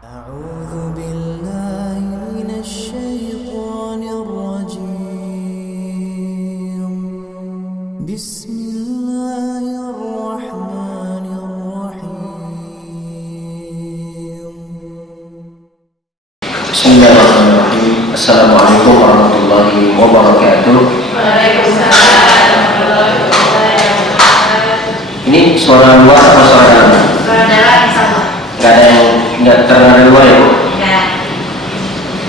أعوذ بالله من الشيطان الرجيم بسم الله الرحمن الرحيم بسم الله الرحمن الرحيم. Assalamualaikum warahmatullahi wabarakatuh. Waalaikumsalam warahmatullahi wabarakatuh. Ini suara luar atau suara dalam? Suara dalam yang sama. Gak ada yang nggak terdengar luar ya, Bu? Ya.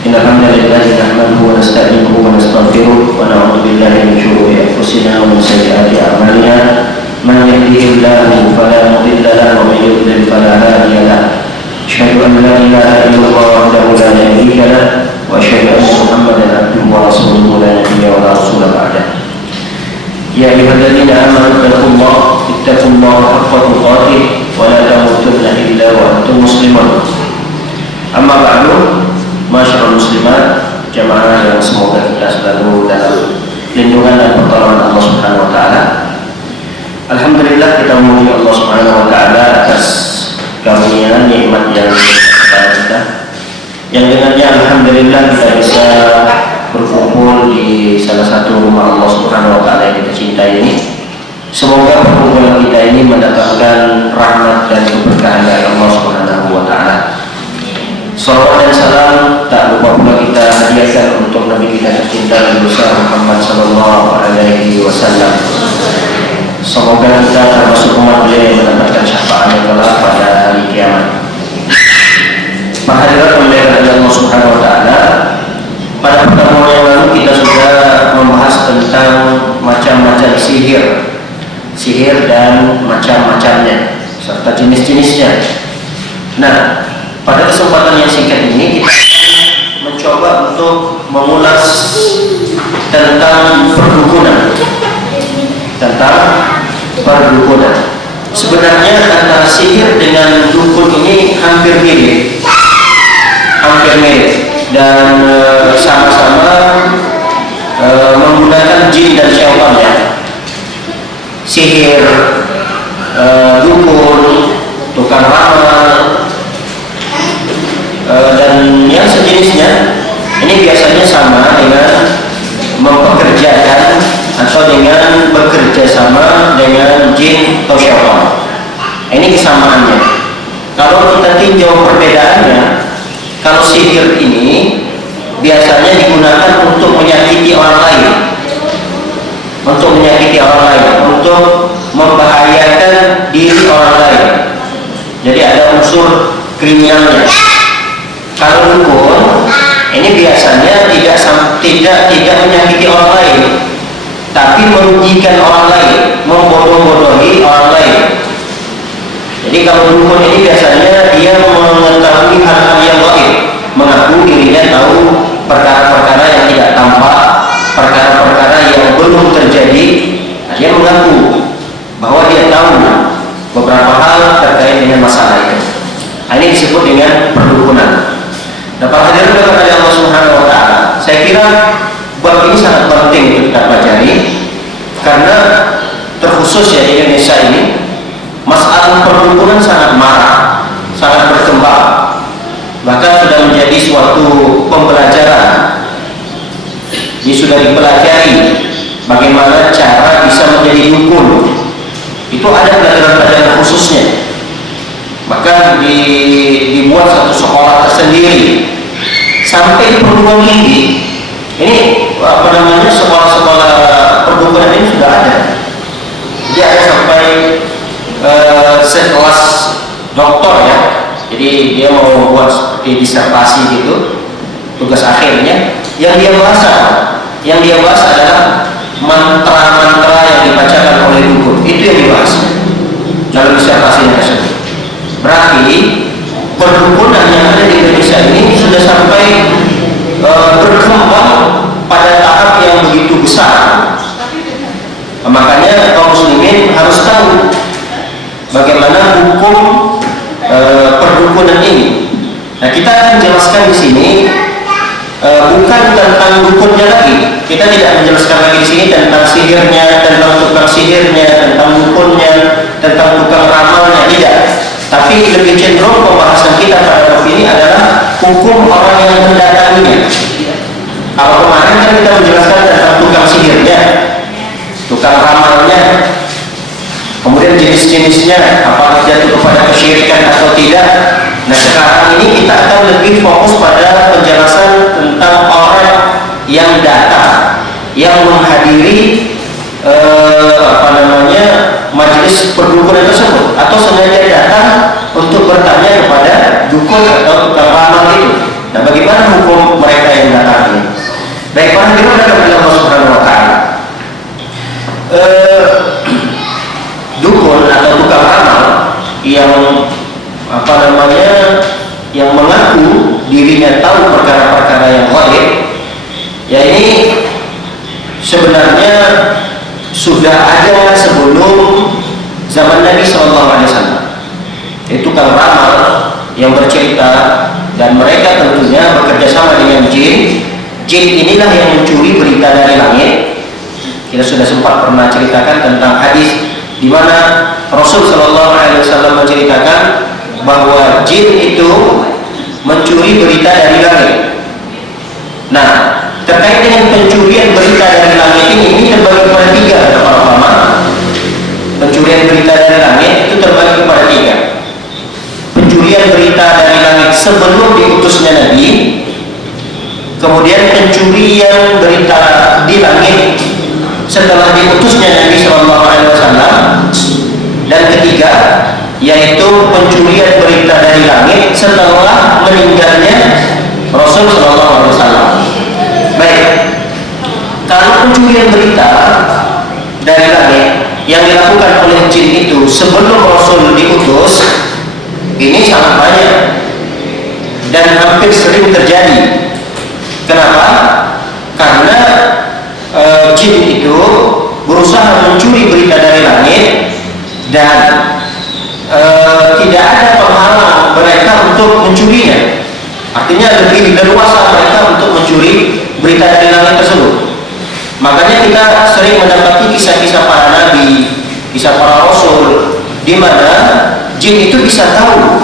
Innal hamdalillah nahmaduhu wa nasta'inuhu wa nastaghfiruh wa na'udzu billahi min shururi anfusina wa min sayyiati a'malina. Man yahdihillahu fala mudilla lahu wa man yudlil fala hadiya lahu. Asyhadu an la ilaha illallah wahdahu la syarika lahu wa asyhadu anna Muhammadan abduhu wa rasuluhu la nabiyya wa la rasula ba'dahu. Ya ayyuhalladzina amanu ittaqullaha haqqa tuqatih wa la tamutunna illa wa antum muslimun. Amma ba'du, masyarul muslimat, jamaah yang semoga kita selalu dalam lindungan dan pertolongan Allah Subhanahu wa taala. Alhamdulillah, kita memuji Allah Subhanahu wa taala atas karunia nikmat yang kepada kita, yang dengannya alhamdulillah kita bisa berkumpul di salah satu rumah Allah Subhanahu wa taala yang kita cintai ini. Semoga perkumpulan kita ini mendatangkan rahmat dan keberkahan dari Allah Subhanahu wa taala. Salawat dan salam tak lupa pula kita hadiahkan untuk Nabi kita tercinta Nabi Muhammad sallallahu alaihi wasallam. Semoga kita termasuk umat beliau yang mendapatkan syafaatnya kelak pada hari kiamat. Hadirat oleh Allah Subhanahu wa taala, pada pertemuan yang lalu kita sudah membahas tentang macam-macam sihir dan macam-macamnya serta jenis-jenisnya. Nah, pada kesempatan yang singkat ini kita mencoba untuk mengulas tentang perdukunan. Sebenarnya antara sihir dengan dukun ini hampir mirip dan sama-sama menggunakan jin dan syaitan ya. Sihir, dukun, tukang ramal, dan yang sejenisnya ini biasanya sama dengan mempekerjakan atau dengan bekerja sama dengan jin atau syaitan. Ini kesamaannya. Kalau kita tinjau perbedaannya, kalau sihir ini biasanya digunakan untuk menyakiti orang lain, untuk membahayakan diri orang lain. Jadi ada unsur kriminalnya. Kalau dukun ini biasanya tidak menyakiti orang lain, tapi merugikan orang lain, membodoh-bodohi orang lain. Jadi kalau dukun ini biasanya dia mengetahui hal-hal yang gaib, mengaku dirinya tahu perkara-perkara yang tidak tampak, perkara-perkara yang belum terjadi. Dia mengaku bahwa dia tahu beberapa hal terkait dengan masalah itu. Ini disebut dengan perdukunan. Dapat hadirin kepada Allah Subhanahu wa taala. Saya kira bab ini sangat penting untuk kita pelajari karena terkhusus ya di Indonesia ini masalah perdukunan sangat marak, sangat berkembang. Bahkan sudah menjadi suatu pembelajaran. Ini sudah dipelajari bagaimana cara bisa menjadi dukun. Itu ada pelajaran-pelajaran khususnya. Maka dibuat satu sekolah tersendiri sampai perguruan tinggi. Ini sekolah-sekolah perdukunan ini sudah ada. Dia ada sampai sekelas doktor ya. Jadi dia mau membuat seperti disertasi gitu, tugas akhirnya yang dia bahas adalah mantra-mantra yang dibacakan oleh dukun. Itu yang dibahas dalam disertasinya tersebut. Berarti perdukunan yang ada di Indonesia ini sudah sampai berkembang pada tahap yang begitu besar. Makanya kaum muslimin harus tahu bagaimana hukum perdukunan ini. Nah, kita akan jelaskan di sini bukan tentang dukunnya lagi. Kita tidak menjelaskan lagi di sini tentang sihirnya, tentang tukang sihirnya, tentang dukunnya, tentang tukang ramalnya, tidak. Tapi lebih cenderung pembahasan kita pada bab ini adalah hukum orang yang mendatanginya. Kalau kemarin kan kita menjelaskan tentang tukang sihirnya, tukang ramalnya, kemudian jenis-jenisnya, apakah jatuh kepada kesyirikan atau tidak. Nah sekarang ini kita akan lebih fokus pada penjelasan tentang orang yang datang, yang menghadiri majelis perdukunan tersebut, atau sengaja datang untuk bertanya kepada dukun atau tukang ramal itu. Nah bagaimana hukum mereka yang datang ini? Baik, para hadirin dari Allah Subhanahu wa taala. Dukun atau tukang ramal yang yang mengaku dirinya tahu perkara-perkara yang gaib, ya ini sebenarnya sudah ada sebelum zaman Nabi SAW. Itu tukang ramal yang bercerita, dan mereka tentunya bekerja sama dengan jin. Jin inilah yang mencuri berita dari langit. Kita sudah sempat pernah ceritakan tentang hadis di mana Rasul SAW menceritakan bahwa jin itu mencuri berita dari langit. Nah, terkait dengan pencurian berita dari langit ini terbagi kepada tiga, para ulama. Pencurian berita dari langit itu terbagi kepada tiga. Pencurian berita dari langit sebelum diutusnya Nabi, kemudian pencurian berita di langit setelah diutusnya Nabi SAW, dan ketiga yaitu pencurian berita dari langit setelah meninggalnya Rasul SAW. Baik, kalau pencurian berita dari langit yang dilakukan oleh jin itu sebelum Rasul diutus, ini sangat banyak dan hampir sering terjadi. Kenapa? Karena jin itu berusaha mencuri berita dari langit, dan tidak ada penghalang mereka untuk mencurinya. Artinya lebih leluasa mereka untuk mencuri berita dari langit tersebut. Makanya kita sering mendapati kisah-kisah para nabi, kisah para rasul, di mana jin itu bisa tahu,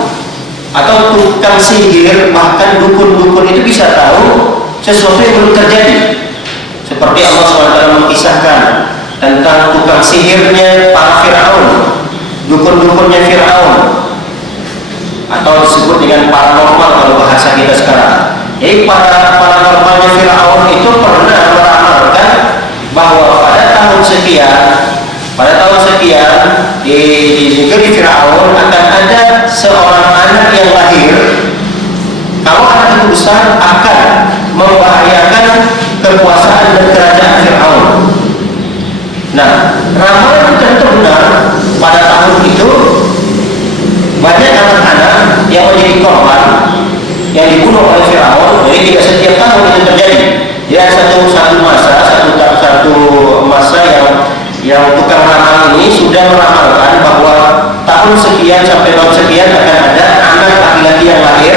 atau tukang sihir, bahkan dukun-dukun itu bisa tahu sesuatu yang belum terjadi. Seperti Allah SWT mengisahkan tentang tukang sihirnya para Fir'aun, dukun-dukunnya Fir'aun, atau disebut dengan paranormal kalau bahasa kita sekarang. Jadi paranormalnya Fir'aun itu pernah meramalkan bahwa pada tahun sekian di negeri Fir'aun akan ada seorang anak yang lahir. Kalau anak itu besar akan membahayakan kekuasaan dan kerajaan Fir'aun. Nah, ramalan itu tentu benar. Pada tahun itu banyak anak-anak yang menjadi korban, yang dibunuh oleh Fir'aun. Jadi tidak setiap tahun itu terjadi. Ya, satu masa yang tukang ramal ini sudah meramalkan bahwa tahun sekian sampai tahun sekian akan ada anak laki-laki yang lahir,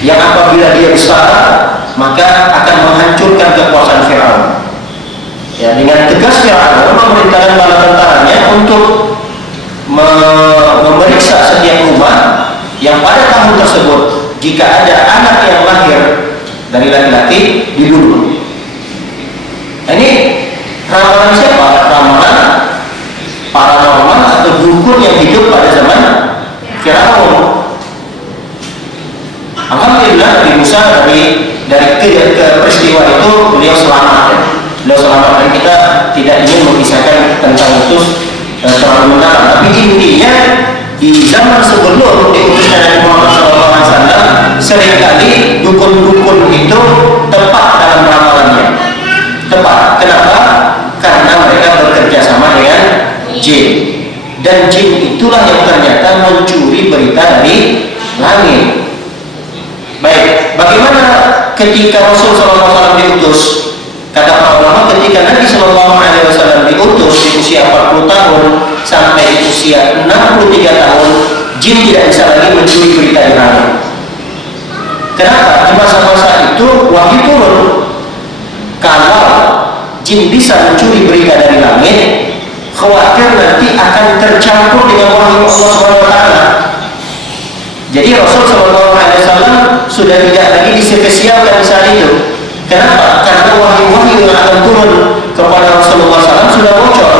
yang apabila dia besar maka akan menghancurkan kekuasaan Fir'aun. Ya, dengan tegas Fir'aun memerintahkan bala tentaranya untuk memeriksa setiap rumah yang pada tahun tersebut jika ada anak yang lahir dari laki-laki dibunuh. Ini ramalan siapa? Ramalan paranormal atau dukun yang hidup pada zaman Fir'aun. Alhamdulillah Nabi Musa dari peristiwa itu beliau selamat, ya. Beliau selamat, dan kita tidak ingin mengisahkan tentang itu terlalu mendalam. Tapi intinya di zaman sebelum diutusnya Nabi Muhammad SAW, seringkali dukun-dukun itu tepat dalam ramalannya. Tepat. Kenapa? Karena mereka bekerja sama dengan jin, dan jin itulah yang ternyata mencuri berita dari langit. Baik, bagaimana ketika Rasul SAW diutus? Kata para ulama, ketika Nabi SAW diutus di usia 40 tahun sampai di usia 63 tahun, jin tidak bisa lagi mencuri berita dari langit. Kenapa? Di masa-masa itu wahyu turun. Kalau jin bisa mencuri berita dari langit, khawatir nanti akan tercampur dengan wahyu Allah SWT. Jadi Rasul SAW sudah tidak lagi dispesialkan saat itu. Kenapa? Karena wahyu-wahyu yang akan turun kepada Rasulullah SAW sudah bocor.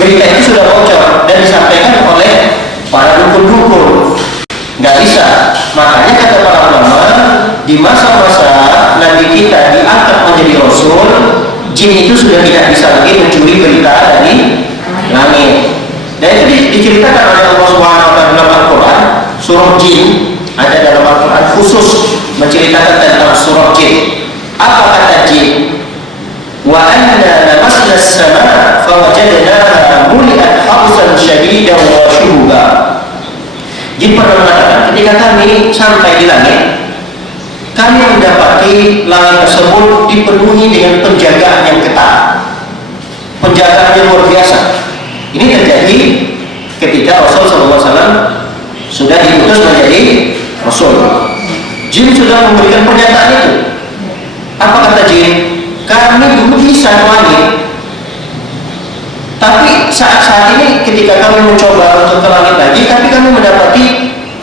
Berita itu sudah bocor dan disampaikan oleh para dukun-dukun. Nggak bisa. Makanya kata para ulama, di masa-masa Nabi kita diangkat menjadi Rasul, jin itu sudah tidak bisa lagi mencuri berita dari langit. Dan itu diceritakan oleh Allah Subhanahu wa taala dalam Al-Qur'an, surah Jin ada dalam Al-Qur'an khusus menceritakan tentang surah Jin. Apa kata Jin? Wa anna lamasna as-samaa fawajadnaha muliat hawsan syadidan wa shuhuba. Jin pernah mengatakan, ketika kami sampai di langit, kami mendapati langit tersebut dipenuhi dengan penjagaan yang ketat, penjagaan yang luar biasa. Ini terjadi ketika Rasul SAW sudah diutus menjadi Rasul. Jin sudah memberikan pernyataan itu. Apa kata Jin? Kami dulu bisa ke langit, tapi saat ini ketika kami mencoba untuk ke langit lagi, tapi kami mendapati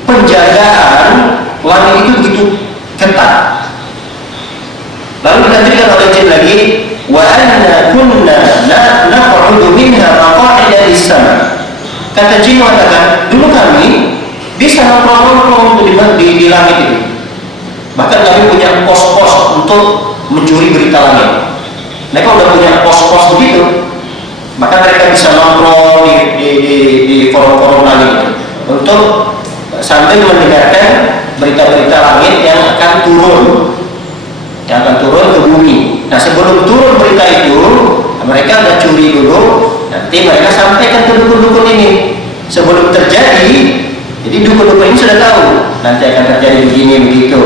penjagaan langit itu begitu ketat. Lalu dilanjutkan oleh Jin lagi, wa anna kunna naq'udu minha maq'ida lis-sama. Kata Jin mengatakan, dulu kami bisa nongkrong di langit itu. Bahkan kami punya pos-pos untuk mencuri berita langit. Mereka udah punya pos-pos begitu. Maka mereka bisa nongkrong di forum-forum langit itu untuk sambil mendengarkan berita-berita langit yang akan turun ke bumi. Nah, sebelum turun berita itu, mereka udah curi dulu, nanti mereka sampaikan ke dukun-dukun ini. Sebelum terjadi, jadi dukun-dukun ini sudah tahu nanti akan terjadi begini begitu.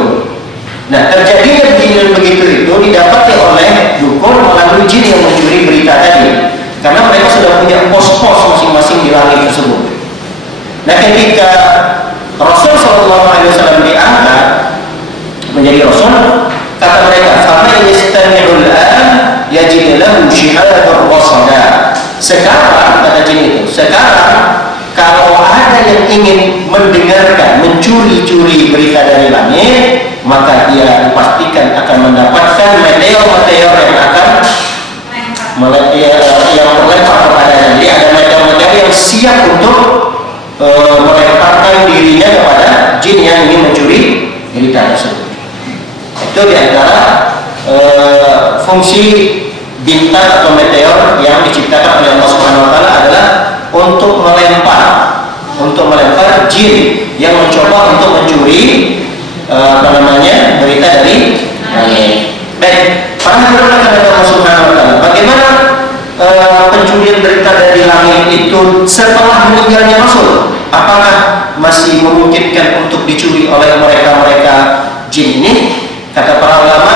Nah, terjadinya begini dan begitu itu didapati oleh dukun melalui jin yang mencuri berita tadi, karena mereka sudah punya pos-pos masing-masing di langit tersebut. Nah, ketika Rasul SAW diangkat menjadi Rasul, kata mereka, "Faman yastami'ul an yajid lahu shihaban rasada." Sekarang kata jin itu, sekarang kalau ada yang ingin mendengarkan, mencuri-curi berita dari langit, maka dia dipastikan akan mendapatkan meteor-meteor yang akan yang terlempar kepadanya. Jadi ada meteor-meteor yang siap untuk melemparkan dirinya kepada jin yang ingin mencuri berita tersebut. Itu diantara fungsi bintang atau meteor yang diciptakan oleh Allah Subhanahu wa taala adalah untuk melempar jin yang mencoba untuk mencuri berita dari langit. Baik, para hadirin akan Allah Subhanahu wa taala, bagaimana pencurian berita dari langit itu setelah meninggalnya Rasul? Apakah masih memungkinkan untuk dicuri oleh mereka jin ini? Kata para ulama,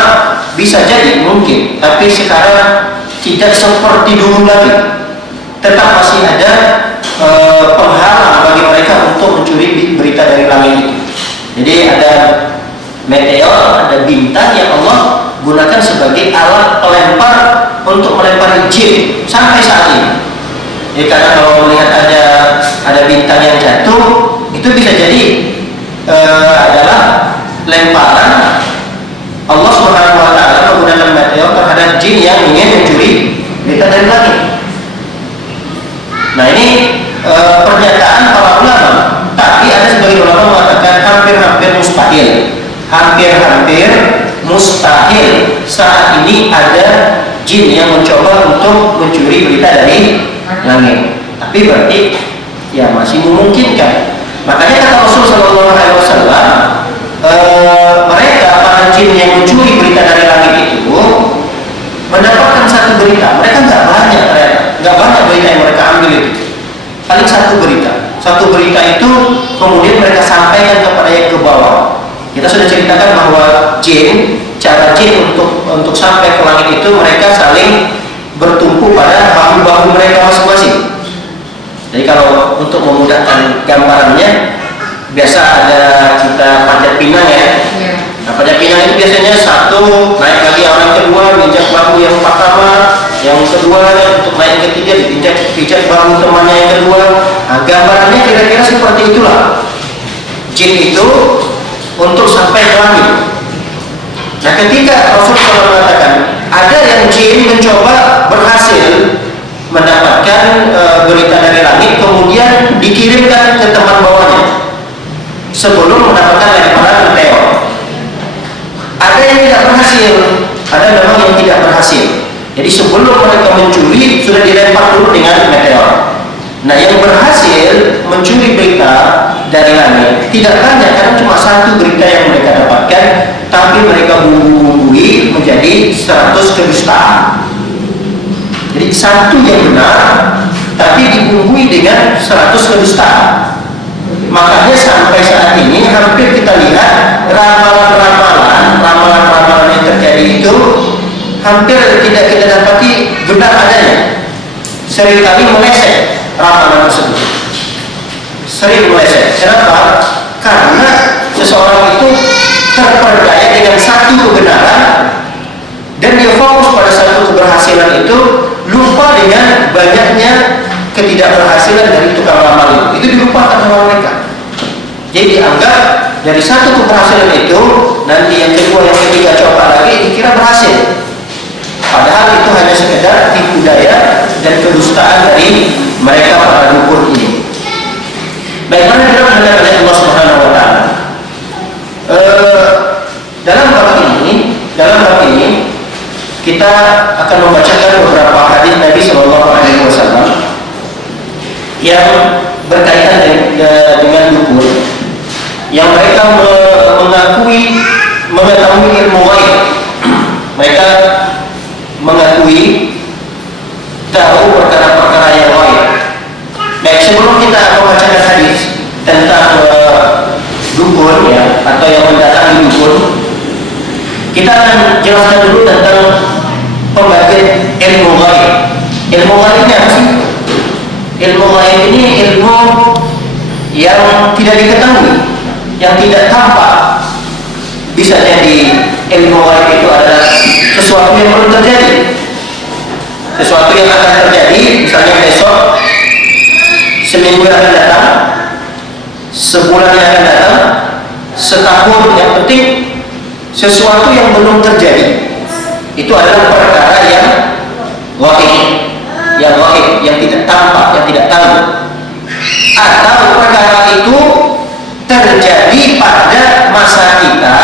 bisa jadi mungkin, tapi sekarang tidak seperti dulu lagi. Tetap masih ada penghalang bagi mereka untuk mencuri berita dari langit itu. Jadi ada meteor, ada bintang yang Allah gunakan sebagai alat pelempar untuk melempari jin sampai saat ini. Jadi karena kalau melihat ada bintang yang jatuh, itu bisa jadi adalah lemparan Allah Subhanahu wa taala menggunakan meteor terhadap jin yang ingin mencuri berita dari langit. Nah, ini pernyataan para ulama, tapi ada sebagian ulama mengatakan hampir-hampir mustahil saat ini ada jin yang mencoba untuk mencuri berita dari langit. Tapi berarti ya masih memungkinkan. Makanya kata Rasul SAW, mereka para jin yang mencuri berita dari langit itu mendapatkan satu berita. Mereka nggak banyak berita yang mereka ambil itu. Paling satu berita itu kemudian mereka sampaikan kepada yang ke bawah. Kita sudah ceritakan bahwa cara jin untuk sampai ke langit itu mereka saling bertumpu pada bahu-bahu mereka masing-masing. Jadi kalau untuk memudahkan gambarannya, biasa ada kita panjat pinang ya. Nah, panjat pinang itu biasanya satu naik lagi orang kedua, injak bahu yang pertama, yang kedua untuk naik ketiga diinjak bahu temannya yang kedua. Nah, gambarannya kira-kira seperti itulah. Jin itu untuk sampai ke langit. Nah, ketika Rasulullah SAW mengatakan ada yang jin mencoba berhasil mendapatkan berita dari langit, kemudian dikirimkan ke teman bawahnya sebelum mendapatkan lemparan meteor. Ada yang tidak berhasil, ada memang yang tidak berhasil. Jadi sebelum mereka mencuri sudah dilempar dulu dengan meteor. Nah, yang berhasil mencuri berita dari langit tidak banyak, karena cuma satu berita yang mereka dapatkan, tapi mereka bumbu-bumbui menjadi 100 kedustaan. Jadi satu yang benar, tapi dibumbui dengan 100 kedustaan. Makanya sampai saat ini hampir kita lihat ramalan-ramalan yang terjadi itu hampir tidak kita dapati benar adanya. Seringkali meleset ramalan tersebut. Sering meleset. Kenapa? Karena seseorang itu terperdaya dengan satu kebenaran dan dia fokus pada satu keberhasilan itu, lupa dengan banyaknya ketidakberhasilan dari tukang ramal itu dilupakan oleh mereka. Jadi dianggap dari satu keberhasilan itu, nanti yang kedua, yang ketiga coba lagi, dikira berhasil. Padahal itu hanya sekedar tipu daya dan kedustaan dari mereka para dukun ini. Bagaimana kita oleh Allah Subhanahu Wa Taala? Dalam bab ini kita akan membacakan beberapa hadis Nabi Shallallahu Alaihi Wasallam yang berkaitan dengan dukun, yang mereka mengetahui ilmu gaib. Mereka mengakui tahu perkara-perkara yang gaib. Baik, sebelum kita membacakan hadis tentang dukun ya, atau yang mendatangi dukun, kita akan jelaskan dulu tentang pembagian ilmu gaib. Ilmu gaib ini apa sih? Ilmu gaib ini ilmu yang tidak diketahui, yang tidak tampak. Bisa jadi ilmu gaib itu adalah sesuatu yang belum terjadi, sesuatu yang akan terjadi, misalnya besok, seminggu yang akan datang, sebulan yang akan datang, setahun. Yang penting sesuatu yang belum terjadi itu adalah perkara yang gaib, yang tidak tampak, yang tidak tahu. Atau perkara itu terjadi pada masa kita,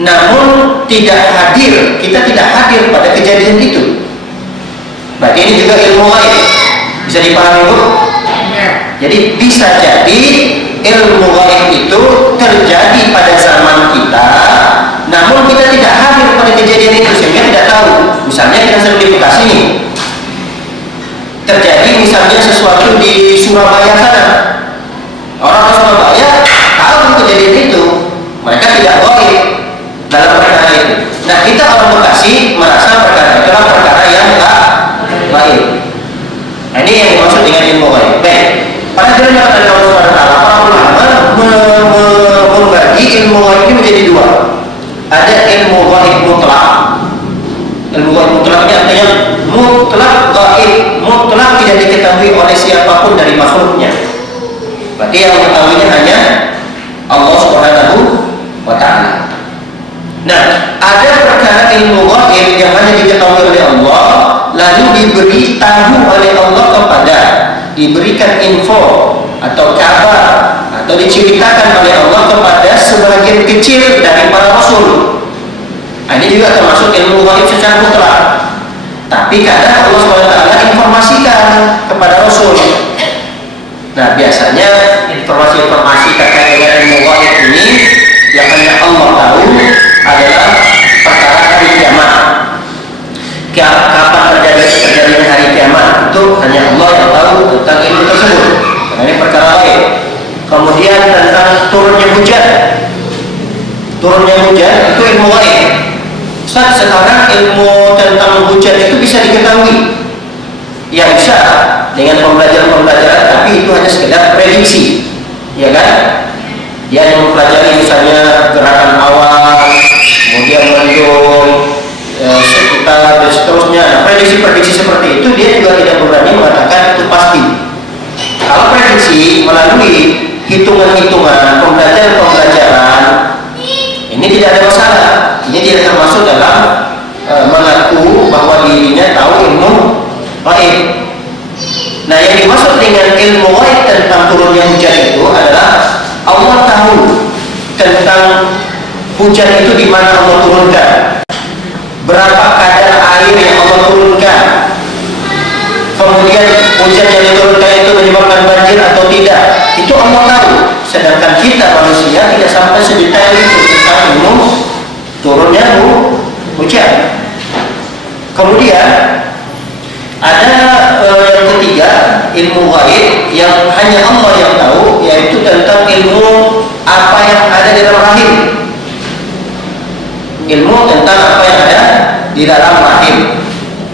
namun tidak hadir, kita tidak hadir pada kejadian itu. Berarti ini juga ilmu gaib. Bisa dipahami, Bu? Jadi bisa jadi ilmu gaib itu terjadi pada zaman kita, namun kita tidak hadir pada kejadian itu sehingga tidak tahu. Misalnya kita sedang di Bekasi nih, terjadi misalnya sesuatu di Surabaya sana. Orang Surabaya tahu kejadian itu, mereka tidak gaib dalam perkara itu. Nah, kita orang Bekasi merasa perkara itu adalah perkara yang gaib. Nah, ini yang dimaksud dengan ilmu gaib. Baik, pada jalan yang ada Allah Subhanahu Wa Taala, para ulama membagi ilmu gaib ini menjadi dua. Ada ilmu gaib mutlak. Ilmu gaib mutlak ini artinya mutlak gaib, mutlak tidak diketahui oleh siapapun dari makhluknya. Berarti yang mengetahuinya hanya Allah Subhanahu Wa Taala. Nah, ada perkara ilmu gaib yang hanya diketahui oleh Allah, lalu diberitahu oleh Allah kepada, diberikan info atau kabar atau diceritakan oleh Allah kepada sebagian kecil dari para rasul. Nah, ini juga termasuk ilmu gaib secara mutlak. Tapi kadang Allah SWT informasikan kepada rasul. Nah, biasanya informasi-informasi terkait dengan ilmu gaib ini yang hanya Allah tahu adalah perkara hari kiamat. Kapan terjadinya hari kiamat itu hanya Allah yang tahu tentang ilmu tersebut. Karena ini perkara gaib. Kemudian tentang turunnya hujan itu ilmu gaib. Ustaz, sekarang ilmu tentang hujan itu bisa diketahui? Ya bisa, dengan pembelajaran, tapi itu hanya sekedar prediksi, ya kan? Yang mempelajari misalnya gerakan awan, kemudian mendung, sekitar dan seterusnya. Prediksi-prediksi seperti itu dia juga tidak berani mengatakan itu pasti. Kalau prediksi melalui hitungan-hitungan, pembelajaran tentang hujan itu di mana Allah turunkan, berapa kadar air yang Allah turunkan, kemudian hujan yang diturunkan itu menyebabkan banjir atau tidak, itu Allah tahu. Sedangkan kita manusia tidak sampai sedetail itu tentang ilmu turunnya hujan. Kemudian ada yang ketiga, ilmu ghaib yang hanya Allah yang tahu, yaitu tentang ilmu apa yang ada di dalam rahim. Ilmu tentang apa yang ada di dalam rahim.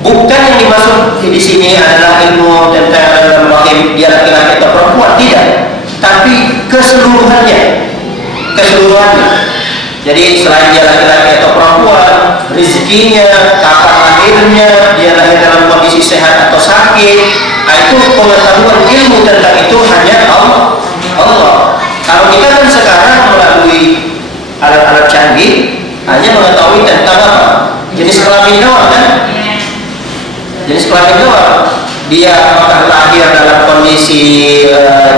Bukan yang dimaksud di sini adalah ilmu tentang yang ada di dalam rahim, dia laki-laki atau perempuan, tidak. Tapi keseluruhannya. Jadi selain dia laki-laki atau perempuan, rezekinya, kapan lahirnya, dia lahir dalam kondisi sehat atau sakit, itu pengetahuan ilmu tentang itu hanya Allah. Kalau kita kan sekarang melalui alat-alat canggih hanya mengetahui tentang apa? Jenis kelamin doang kan? Jenis kelamin doang. Dia apakah lahir dalam kondisi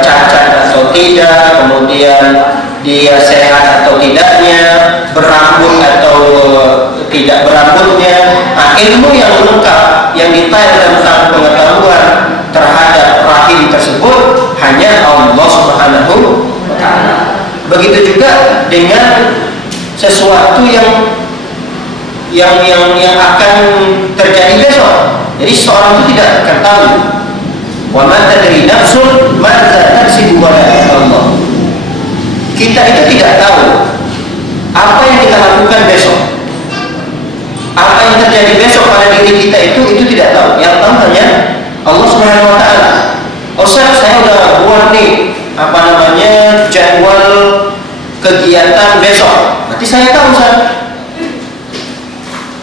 cacat atau tidak, kemudian dia sehat atau tidaknya, berambut atau tidak berambutnya. Nah, ilmu yang lengkap yang detail tentang pengetahuan terhadap rahim tersebut hanya Allah Subhanahu wa Ta'ala. Begitu juga dengan sesuatu yang akan terjadi besok. Jadi seorang itu tidak akan tahu. Wa ma tadri nafsun madza taksibu Allah. Kita itu tidak tahu apa yang kita lakukan besok. Apa yang terjadi besok pada diri kita itu tidak tahu. Yang tahu hanya Allah Subhanahu wa Ta'ala. Ustaz, saya udah buat nih jadwal kegiatan besok. Berarti saya tahu, Ustaz.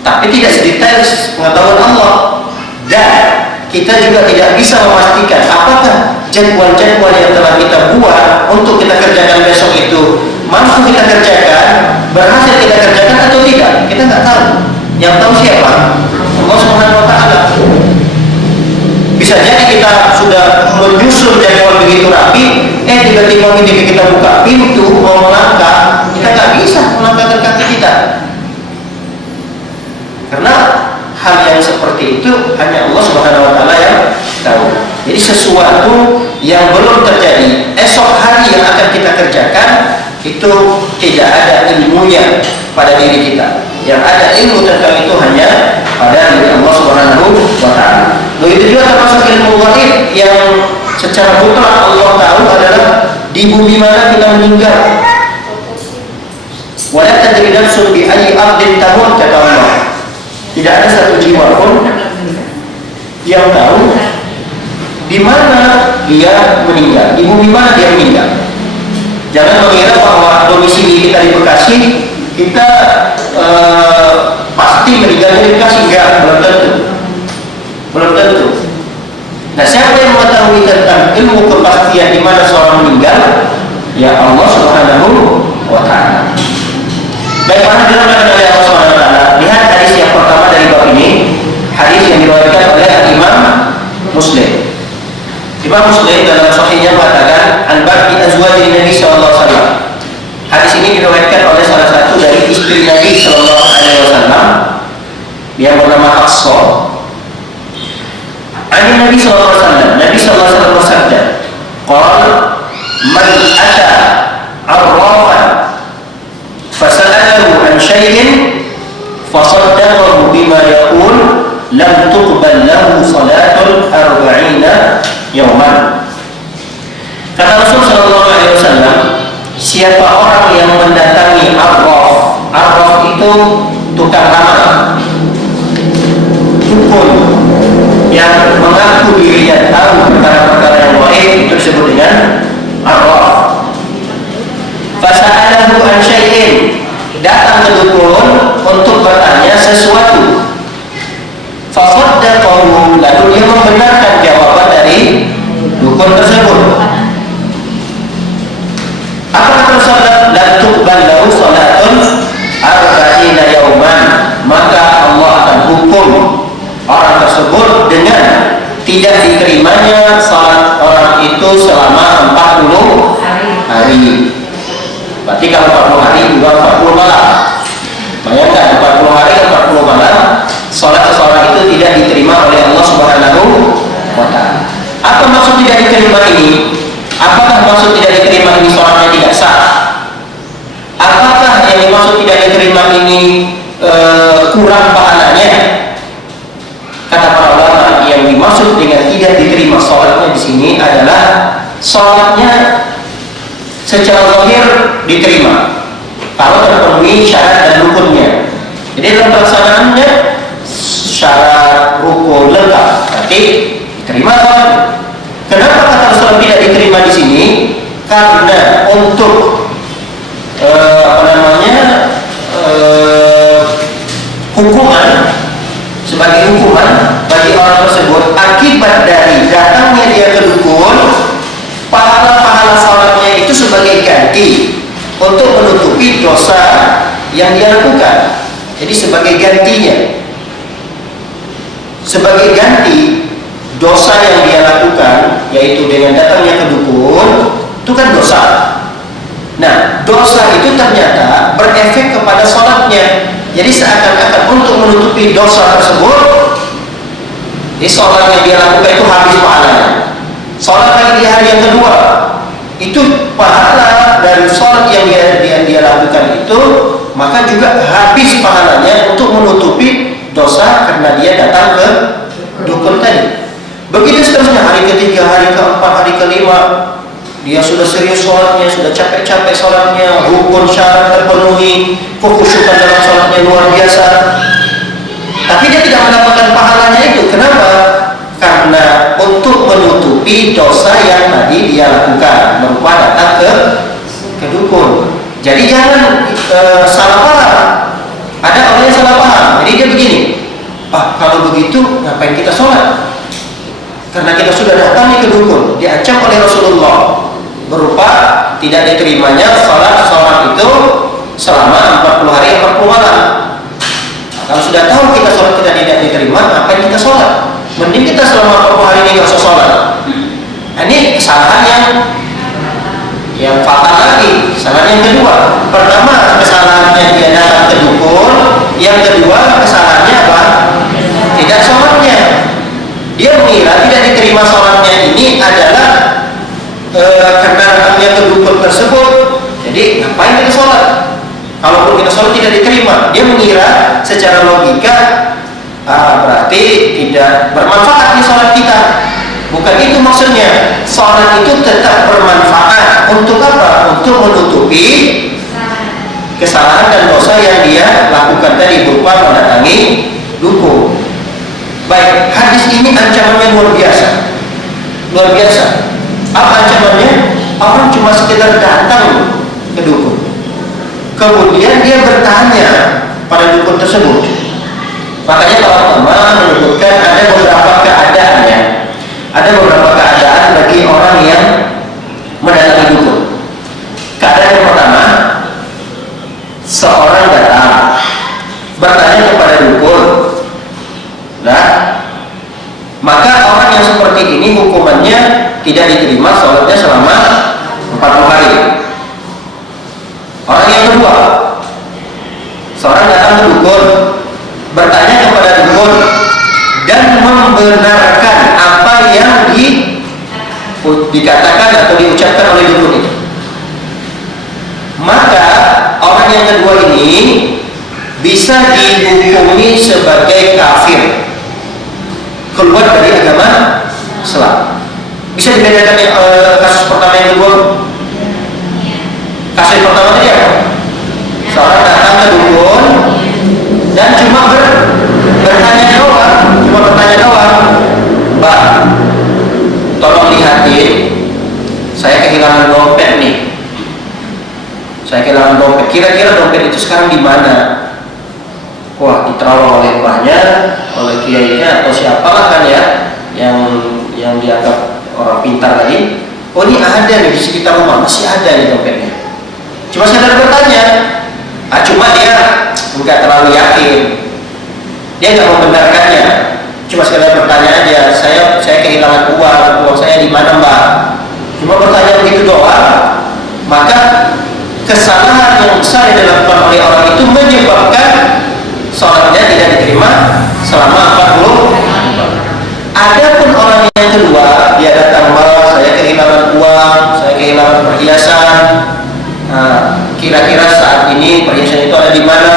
Tapi tidak sedetail pengetahuan Allah. Dan kita juga tidak bisa memastikan apakah jadwal-jadwal yang telah kita buat untuk kita kerjakan besok itu mampu kita kerjakan, berhasil kita kerjakan atau tidak. Kita nggak tahu. Yang tahu siapa? Allah Subhanahu wa Ta'ala. Bisa jadi kita sudah menyusun jadwal begitu rapi, tiba-tiba ketika kita buka pintu mau melangkah, kita nggak bisa melangkahkan kaki kita. Karena hal yang seperti itu hanya Allah Subhanahu wa Ta'ala yang tahu. Jadi sesuatu yang belum terjadi, esok hari yang akan kita kerjakan, itu tidak ada ilmunya pada diri kita. Yang ada ilmu tentang itu hanya pada diri Allah Subhanahu wa Ta'ala. Begitu juga termasuk ilmu ghaib yang secara mutlak Allah tahu adalah di bumi mana kita meninggal. Wa la tadri nafsun bi ayyi ardin tamut, kata Allah. Tidak ada satu jiwa pun yang tahu di mana dia meninggal, di bumi mana dia meninggal. Jangan mengira bahwa domisili kita di Bekasi, kita pasti meninggalnya di Bekasi. Enggak, belum tentu. Nah, siapa yang mengetahui tentang ilmu kepastian di mana seorang meninggal? Ya Allah Subhanahu wa Ta'ala. Bagaimana dilakukan oleh Allah Subhanahu wa Ta'ala? Lihat hadis yang pertama dari bab ini, hadis yang diriwayatkan oleh Imam Muslim. Imam Muslim dalam sahihnya mengatakan an ba'di azwajin Nabi sallallahu alaihi wasallam. Hadis ini diriwayatkan oleh salah satu dari istri Nabi sallallahu alaihi wasallam yang bernama Hafsah. Nabi sallallahu alaihi wasallam, Nabi sallallahu alaihi wasallam bersabda, "Qala man ata arrafan fasa'alahu an syai'in fasaddaqahu bima yaqul lam tuqbal lahu salatun 40 yawman." Kata Rasul sallallahu alaihi wasallam, siapa orang yang mendatangi arraf itu tukang ramal, dukun yang mengaku dirinya tahu perkara-perkara yang gaib, itu disebut dengan arraf. Fasa'alahu an syai'in, datang ke dukun untuk bertanya sesuatu. Fasaddaqahu, lalu dia membenarkan jawaban dari dukun tersebut. Apa kata Rasulullah? La tuqbal lahu salatun 40 yawman, maka Allah akan hukum orang tersebut dengan tidak diterimanya salat orang itu selama 40 hari. Berarti kalau 40 hari juga 40 malam. Bayangkan 40 hari 40 malam sholat seseorang itu tidak diterima oleh Allah Subhanahu wa ta'ala. Apa maksud tidak diterima ini? Apakah maksud tidak diterima ini sholatnya tidak sah? Apakah yang dimaksud tidak diterima ini kurang pahalanya? Kata para ulama, yang dimaksud dengan tidak diterima sholatnya di sini adalah sholatnya secara zahir diterima kalau terpenuhi syarat dan rukunnya. Jadi dalam pelaksanaannya syarat rukun lengkap, berarti diterima sholatnya. Kenapa kata Rasulullah tidak diterima di sini? Karena untuk hukuman, sebagai hukuman bagi orang tersebut akibat dari datangnya dia ke dukun, pahala-pahala sholatnya itu sebagai ganti untuk menutupi dosa yang dia lakukan. Jadi sebagai gantinya, sebagai ganti dosa yang dia lakukan, yaitu dengan datangnya ke dukun, itu kan dosa. Nah, dosa itu ternyata berefek kepada sholatnya. Jadi seakan-akan untuk menutupi dosa tersebut, di sholat yang dia lakukan itu habis pahalanya. Sholat lagi di hari yang kedua, itu pahala dari sholat yang dia lakukan itu, maka juga habis pahalanya untuk menutupi dosa karena dia datang ke dukun tadi. Begitu seterusnya, hari ketiga, hari keempat, hari kelima, dia sudah serius sholatnya, sudah capek-capek sholatnya, rukun syarat terpenuhi, kekhusyukan dalam sholatnya luar biasa. Tapi dia tidak mendapatkan pahalanya itu. Kenapa? Karena untuk menutupi dosa yang tadi dia lakukan, berupa datang ke dukun. Jadi jangan salah paham. Ada orang yang salah paham. Jadi dia begini, kalau begitu ngapain kita sholat? Karena kita sudah datang ke dukun, diancam oleh Rasulullah berupa tidak diterimanya sholat itu selama 40 hari 40 malam. Kalau sudah tahu kita sholat kita tidak diterima, ngapain kita sholat? Mending kita selama 40 hari ini nggak usah sholat. Nah, ini kesalahan yang fatal lagi. Kesalahan yang kedua, pertama kesalahannya dia datang ke dukun, yang kedua kesalahannya apa? Tidak sholatnya. Dia mengira tidak diterima sholatnya ini adalah karena datangnya ke dukun tersebut. Jadi ngapain kita sholat? Kalaupun kita sholat tidak diterima, dia mengira secara logika berarti tidak bermanfaat di sholat kita. Bukan itu maksudnya. Sholat itu tetap bermanfaat. Untuk apa? Untuk menutupi kesalahan dan dosa yang dia lakukan tadi berupa mendatangi dukun. Baik, hadis ini ancamannya luar biasa. Luar biasa. Apa ancamannya? Orang cuma sekedar datang ke dukun, kemudian dia bertanya pada dukun tersebut. Makanya para ulama menyebutkan ada beberapa keadaannya. Ada beberapa keadaan bagi orang yang mendatangi dukun. Keadaan yang pertama, seorang datang bertanya kepada dukun. Nah, maka orang yang seperti ini hukumannya tidak diterima sholatnya selama 40 hari. Orang yang kedua, seorang datang ke dukun, bertanya kepada dukun dan membenarkan apa yang dikatakan atau diucapkan oleh dukun itu. Maka orang yang kedua ini bisa dihukumi sebagai kafir, keluar dari agama Islam. Bisa dibedakan kasus pertama yang kedua? Kasus pertama tadi apa? Seorang datang ke dukun dan cuma bertanya doang, Mbak, tolong lihatin, saya kehilangan dompet nih. Saya kehilangan dompet. Kira-kira dompet itu sekarang di mana? Wah, diterawang oleh mbahnya, oleh kiainya atau siapalah kan ya, yang dianggap orang pintar tadi. Oh, ini ada nih di sekitar rumah, masih ada nih dompetnya. Cuma sekedar bertanya. Cuma dia nggak terlalu yakin. Dia nggak membenarkannya. Cuma sekedar bertanya aja. Saya kehilangan uang saya di mana, Mbak? Cuma bertanya begitu doang. Maka kesalahan yang besar yang dilakukan oleh orang itu menyebabkan sholatnya tidak diterima selama 40. Adapun orang yang kedua, dia datang, saya kehilangan uang, saya kehilangan perhiasan. Kira-kira saat ini perhiasan itu ada di mana?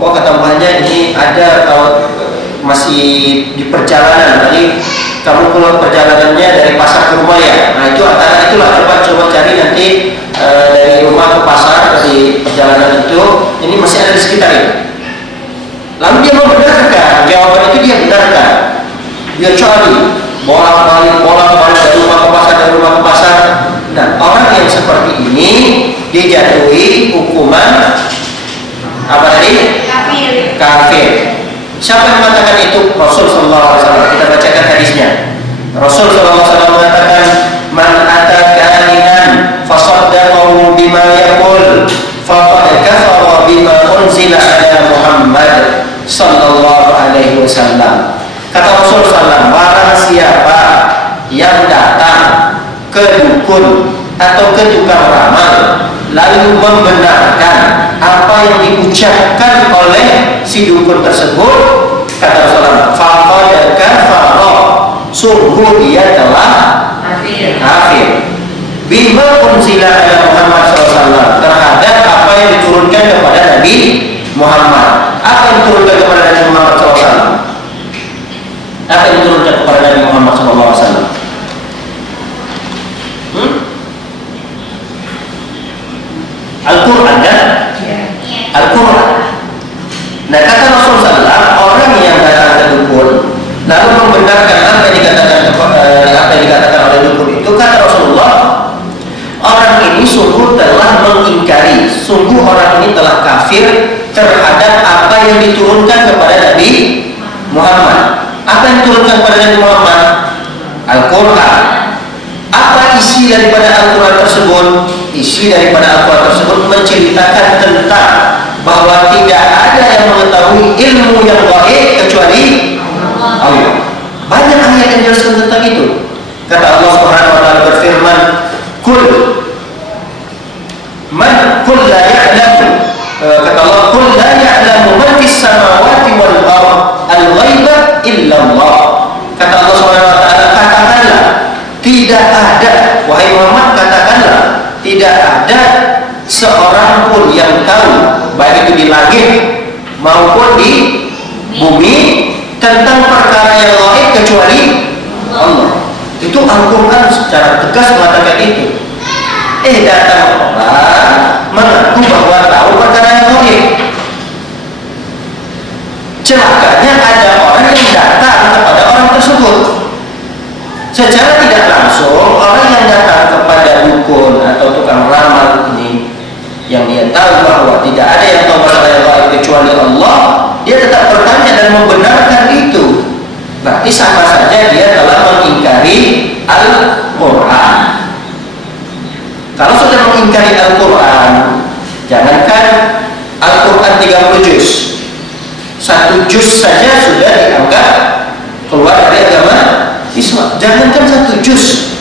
Wah, kata mbahnya ini ada kalau masih di perjalanan. Tadi kamu keluar perjalanannya dari pasar ke rumah ya. Nah itu antara itulah, coba cari nanti dari rumah ke pasar, dari perjalanan itu, ini masih ada di sekitar itu. Lalu dia membenarkan, jawaban itu dia benarkan. Dia cari bolak-balik dari rumah ke pasar, dari rumah ke pasar. Nah, orang yang seperti ini dijatuhi hukuman apa tadi? Kafir. Siapa yang mengatakan itu? Rasul sallallahu alaihi wasallam. Kita bacakan hadisnya. Rasul sallallahu alaihi wasallam mengatakan, "Man ata kahinan fasaddaqahu bima yaqul, faqad kafara bima unzila ala Muhammad sallallahu alaihi wasallam." Kata Rasul sallallahu, barang siapa yang datang ke dukun atau ke tukang ramal lalu membenarkan apa yang diucapkan oleh si dukun tersebut, kata Rasulullah, faqad kafara, sungguh dia telah kafir bima unzila ala Muhammad SAW, terhadap apa yang diturunkan kepada Nabi Muhammad. Apa yang diturunkan kepada Nabi Muhammad SAW? Apa yang diturunkan kepada Nabi Muhammad SAW? Al-Quran kan? Al-Quran. Nah, kata Rasulullah, orang yang datang ke dukun lalu membenarkan apa yang dikatakan oleh dukun itu, kata Rasulullah, orang ini sungguh telah mengingkari, sungguh orang ini telah kafir terhadap apa yang diturunkan kepada Nabi Muhammad. Apa yang diturunkan kepada Nabi Muhammad? Al-Quran. Apa isi daripada Al-Quran tersebut? Isi daripada Al-Quran tersebut menceritakan tentang bahwa tidak ada yang mengetahui ilmu yang gaib kecuali Allah. Banyak ayat yang menjelaskan tentang itu. Kata Allah Subhanahu wa taala berfirman, "Kul la ya'lamu." Kata Allah, "Kul la ya'lamu man fis samawati wal ardh al-ghaiba illa Allah." Kata Allah Subhanahu wa taala, katakanlah, tidak ada, wahai Muhammad, katakanlah, tidak ada seorang pun yang tahu, baik itu di langit maupun di bumi, tentang perkara yang gaib kecuali Allah. Itu Al-Quran secara tegas mengatakan itu. Datang orang mengaku bahwa tahu perkara yang gaib. Celakanya ada orang yang datang kepada orang tersebut. Secara tidak langsung, orang yang datang kepada dukun atau tukang ramal ini, yang dia tahu bahwa tidak ada yang tahu masalah yang gaib kecuali Allah, dia tetap bertanya dan membenarkan itu. Berarti sama saja dia telah mengingkari Al-Quran. Kalau sudah mengingkari Al-Quran, jangankan Al-Quran 30 juz, 1 juz saja sudah dianggap keluar dari agama Islam. Jangankan 1 juz,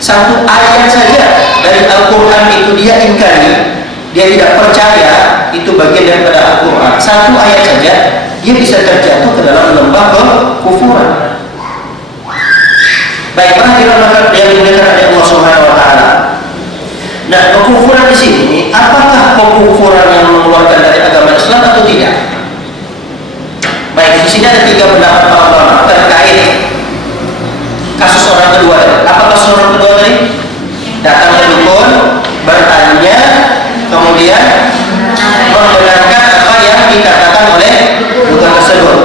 1 ayat saja dari Al-Quran itu dia ingkari, dia tidak percaya itu bagian daripada Al-Quran. 1 ayat saja dia bisa terjatuh ke dalam lembah kekufuran. Baiklah, yang dimuliakan oleh Allah Subhanahu wa taala. Nah, kekufuran di sini, apakah kekufuran yang mengeluarkan dari agama Islam atau tidak? Baik, di sini ada 3 pendapat para ulama terkait kasus orang kedua. Apa kasus orang kedua tadi? Datang ke dukun, bertanya, kemudian membenarkan apa yang dikatakan oleh dukun tersebut.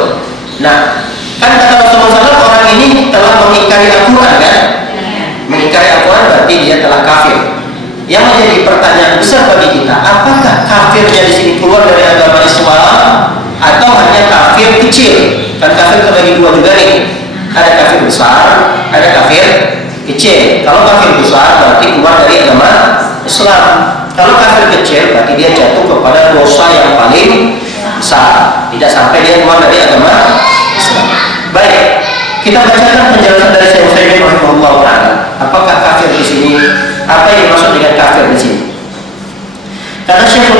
Nah, kan kata Rasulullah SAW, orang ini telah mengingkari Al-Quran kan? Mengingkari Al-Quran berarti dia telah kafir. Yang menjadi pertanyaan besar bagi kita, apakah kafirnya di sini keluar dari agama Islam atau hanya kafir kecil? Kan kafir terbagi 2 juga nih. Ada kafir besar, ada kafir kecil. Kalau kafir besar berarti keluar dari agama Islam. Kalau kafir kecil berarti dia jatuh kepada dosa yang paling besar, tidak sampai dia keluar dari agama Islam. Baik, kita bacakan penjelasan dari Syekh Utsaimin rahimahullah taala. Apakah kafir di sini? Apa yang dimaksud dengan kafir di sini? Karena Syekh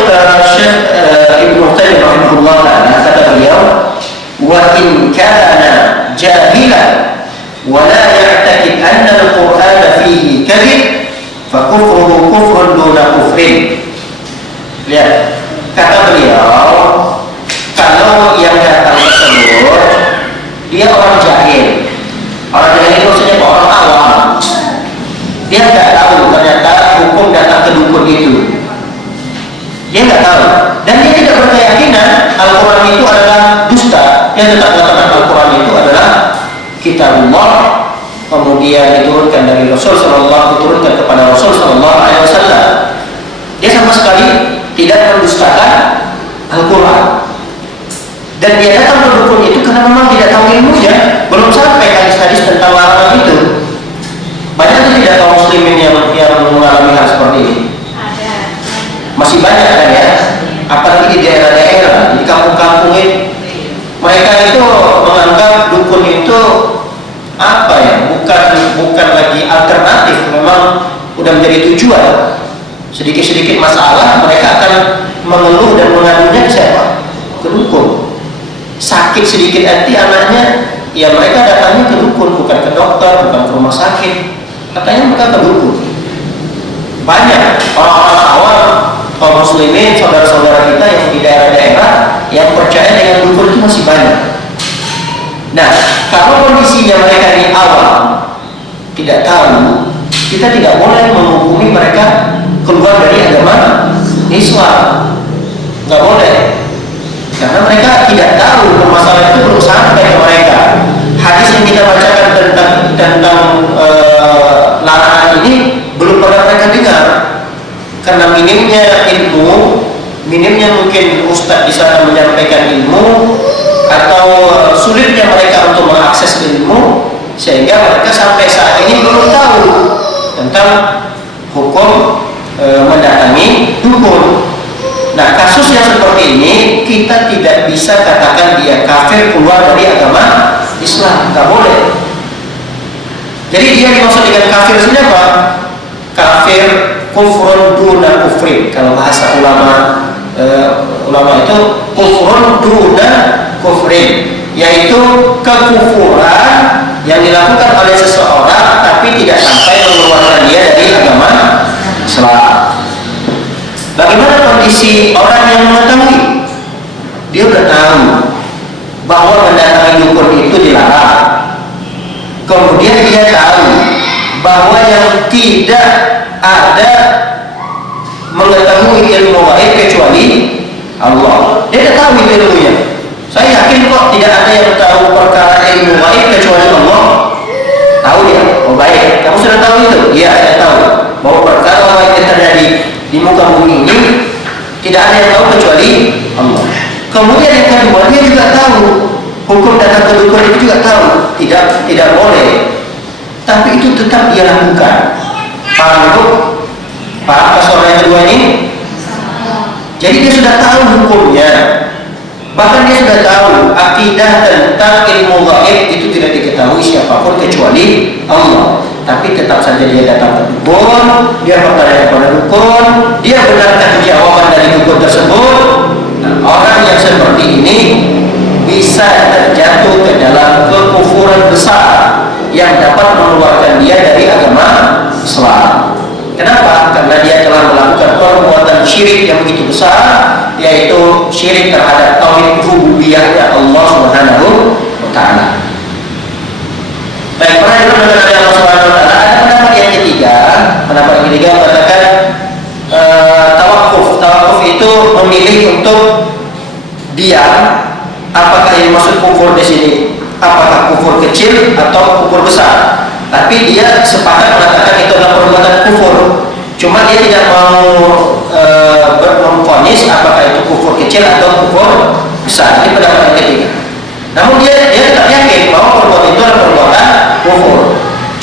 Ibnu Taimiyah rahimahullah taala kata beliau, wa in kana jahilan wa la ya'taqid anna al-Qur'ana fihi kadhib fa kufruhu kufrun duna kufrin. Lihat, kata beliau, kalau yang datang tersebut dia orang jahil. Orang jahil itu maksudnya orang awam. Dia nggak tahu ternyata hukum datang ke dukun itu. Dia nggak tahu, dan dia tidak berkeyakinan Al-Quran itu adalah dusta. Dia tetap mengatakan Al-Quran itu adalah kitabullah, kemudian diturunkan dari Rasul Sallallahu, diturunkan kepada Rasul Sallallahu Alaihi Wasallam. Dia sama sekali tidak mendustakan Al-Quran, dan dia datang ke dukun itu karena memang tidak tahu ilmunya, belum sampai hadis-hadis tentang larangan itu. Banyak tidak kaum muslimin yang mengalami hal seperti ini. Masih banyak kan ya, apalagi di daerah-daerah, di kampung-kampung ini, mereka itu menganggap dukun itu apa ya, bukan lagi alternatif, memang udah menjadi tujuan. Sedikit-sedikit masalah mereka akan mengeluh dan mengadunya ke siapa? Ke dukun. Sakit sedikit hati anaknya, ya mereka datangnya ke dukun, bukan ke dokter, bukan ke rumah sakit, katanya mereka ke dukun. Banyak orang-orang awam, kaum muslimin, saudara-saudara kita yang di daerah-daerah yang percaya dengan dukun itu masih banyak. Nah, kalau kondisinya mereka ini awam, tidak tahu, kita tidak boleh menghukumi mereka keluar dari agama Islam. Nggak boleh, karena mereka tidak tahu, permasalahan itu belum sampai ke mereka. Hadis yang kita bacakan tentang larangan ini belum pernah mereka dengar. Karena minimnya ilmu, minimnya mungkin ustadz di sana menyampaikan ilmu, atau sulitnya mereka untuk mengakses ilmu, sehingga mereka sampai saat ini belum tahu tentang hukum mendatangi dukun. Nah, kasus yang seperti ini kita tidak bisa katakan dia kafir keluar dari agama Islam, nggak boleh. Jadi dia dimaksud dengan kafir sini apa? Kafir kufrun duna kufrin. Kalau bahasa ulama itu kufrun duna kufrin, yaitu kekufuran yang dilakukan oleh seseorang tapi tidak sampai mengeluarkan dia dari agama Islam. Bagaimana kondisi orang yang mengetahui? Dia sudah tahu bahwa mendatangi dukun itu dilarang. Kemudian dia tahu bahwa yang tidak ada mengetahui ilmu gaib kecuali Allah. Dia tidak tahu ilmunya. Saya yakin kok tidak ada yang tahu perkara ilmu gaib kecuali Allah. Tahu dia? Oh baik, kamu sudah tahu itu? Iya, saya tahu bahwa perkara gaib yang terjadi di muka bumi ini tidak ada yang tahu kecuali Allah. Kemudian yang kedua, dia juga tahu hukum datang ke dukun itu juga tahu tidak boleh, tapi itu tetap dia lakukan. Paham itu? Paham soal yang kedua ini? Jadi dia sudah tahu hukumnya, bahkan dia sudah tahu akidah tentang ilmu gaib itu tidak diketahui siapapun kecuali Allah. Tapi tetap saja dia datang ke dukun, dia bertanya kepada dukun, dia benarkan jawaban dari dukun tersebut. Nah, orang yang seperti ini bisa terjatuh ke dalam kekufuran besar yang dapat mengeluarkan dia dari agama Islam. Kenapa? Karena dia telah melakukan perbuatan syirik yang begitu besar, yaitu syirik terhadap tauhid rububiyahnya Allah Subhanahu wa taala. Baik, pernah juga dari Allah Subhanahu wa taala. Ada pendapat yang ketiga, mengatakan tawakuf. Tawakuf itu memilih untuk diam. Apakah yang maksud kufur di sini? Apakah kufur kecil atau kufur besar? Tapi dia sepakat mengatakan itu adalah perbuatan kufur. Cuma dia tidak mau memvonis apakah itu kufur kecil atau kufur besar. Ini pendapat yang ketiga. Namun dia tetap yakin bahwa perbuatan itu adalah perbuatan kufur.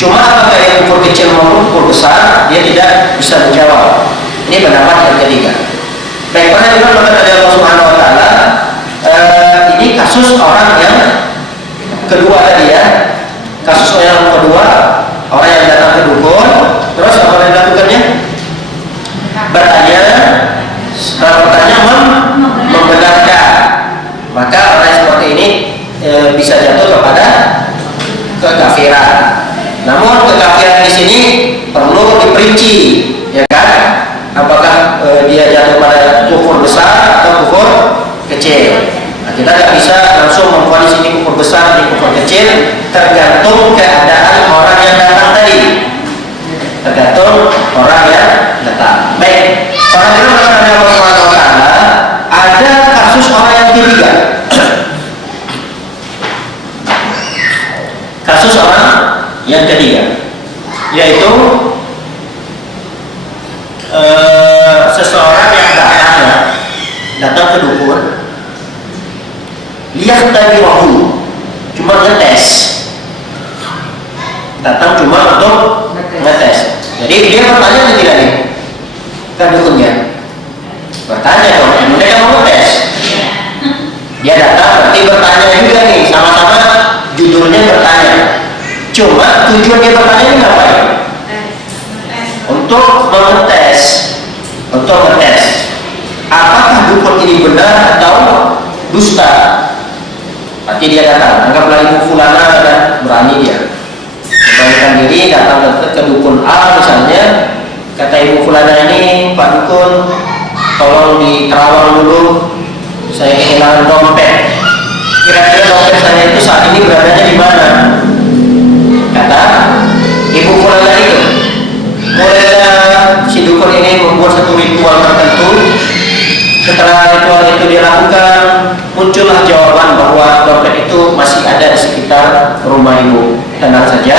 Cuma apakah yang kufur kecil maupun kufur besar, dia tidak bisa menjawab. Ini pendapat yang ketiga. Baik, pernah juga mengatakan dari Allah Subhanahu wa taala, ini kasus orang yang kedua tadi ya. Kasus yang kedua, orang yang datang ke dukun, terus apa yang dilakukannya? Bertanya Pertanyaan membenarkan. Maka orang yang seperti ini bisa jatuh kepada kekafiran. Namun kekafiran di sini perlu diperinci, ya kan? Apakah dia jatuh pada kufur besar atau kufur kecil? Nah, kita tidak bisa langsung memvonis ini kufur besar, ini kufur kecil, tergantung keadaan orang yang datang tadi. Tergantung orang yang datang. Baik, para ulama Allah Subhanahu wa taala, ada kasus orang yang ketiga. Kasus orang yang ketiga, yaitu seseorang yang datang ke dukun, lihat tadi wahu, cuma ngetes, datang cuma untuk ngetes. Jadi dia bertanya atau tidak nih ke dukunnya? Bertanya dong, mereka mau ngetes. Dia datang berarti bertanya juga nih, sama-sama judulnya bertanya. Cuma tujuan dia bertanya ini ngapain? Untuk mengetes, apakah dukun ini benar atau dusta. Berarti dia datang, anggaplah ibu fulana dan berani dia memberanikan diri datang ke dukun A misalnya. Kata ibu fulana ini, Pak dukun, tolong diterawang dulu, saya kehilangan dompet. Kira-kira dompet saya itu saat ini beradanya di mana? Kata ibu fulana itu. Mulailah si dukun ini membuat satu ritual tertentu. Setelah ritual itu dia lakukan, muncullah jawaban bahwa dompet itu masih ada di sekitar rumah ibu. Tenang saja,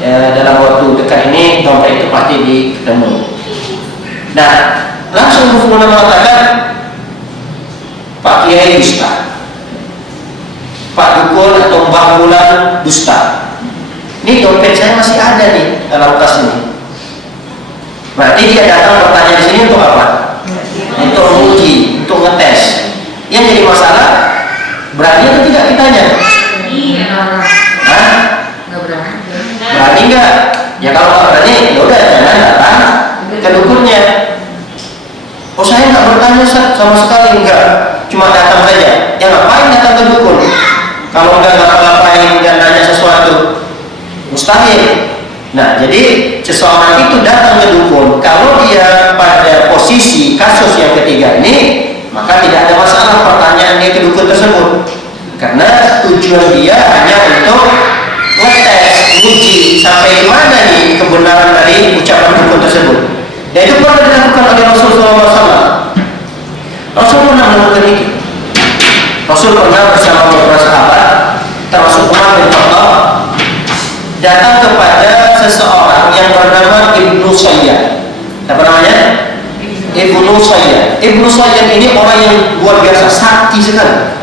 ya, dalam waktu dekat ini dompet itu pasti ditemu. Nah, langsung ibu fulana mengatakan, Pak Kiai dusta, Pak dukun atau Mbah Bulan dusta. Ini dompet saya masih ada nih dalam tas ini. Berarti dia datang bertanya di sini untuk apa? Untuk menguji, untuk ngetes. Yang jadi masalah, berani atau tidak kitanya? Hah? Berani nggak? Ya kalau nggak berani, ya udah jangan datang ke dukunnya. Oh saya nggak bertanya sama sekali, enggak, cuma datang saja. Ya ngapain datang ke dukun? Kalau nggak ngapa-ngapain dan nanya sesuatu, mustahil. Nah, jadi seseorang itu datang ke dukun, kalau dia pada posisi kasus yang ketiga ini, maka tidak ada masalah pertanyaan dia ke dukun tersebut, karena tujuan dia hanya untuk ngetes, uji sampai di mana nih kebenaran dari ucapan dukun tersebut. Dan itu pernah dilakukan oleh Rasulullah SAW. Rasul pernah melakukan itu. Rasul pernah bersama beberapa sahabat, termasuk Umar bin Khattab, datang kepada seseorang yang bernama Ibnu Sayyad. Apa namanya? Ibnu Sayyad. Ibnu Sayyad ini orang yang luar biasa, sakti sekali.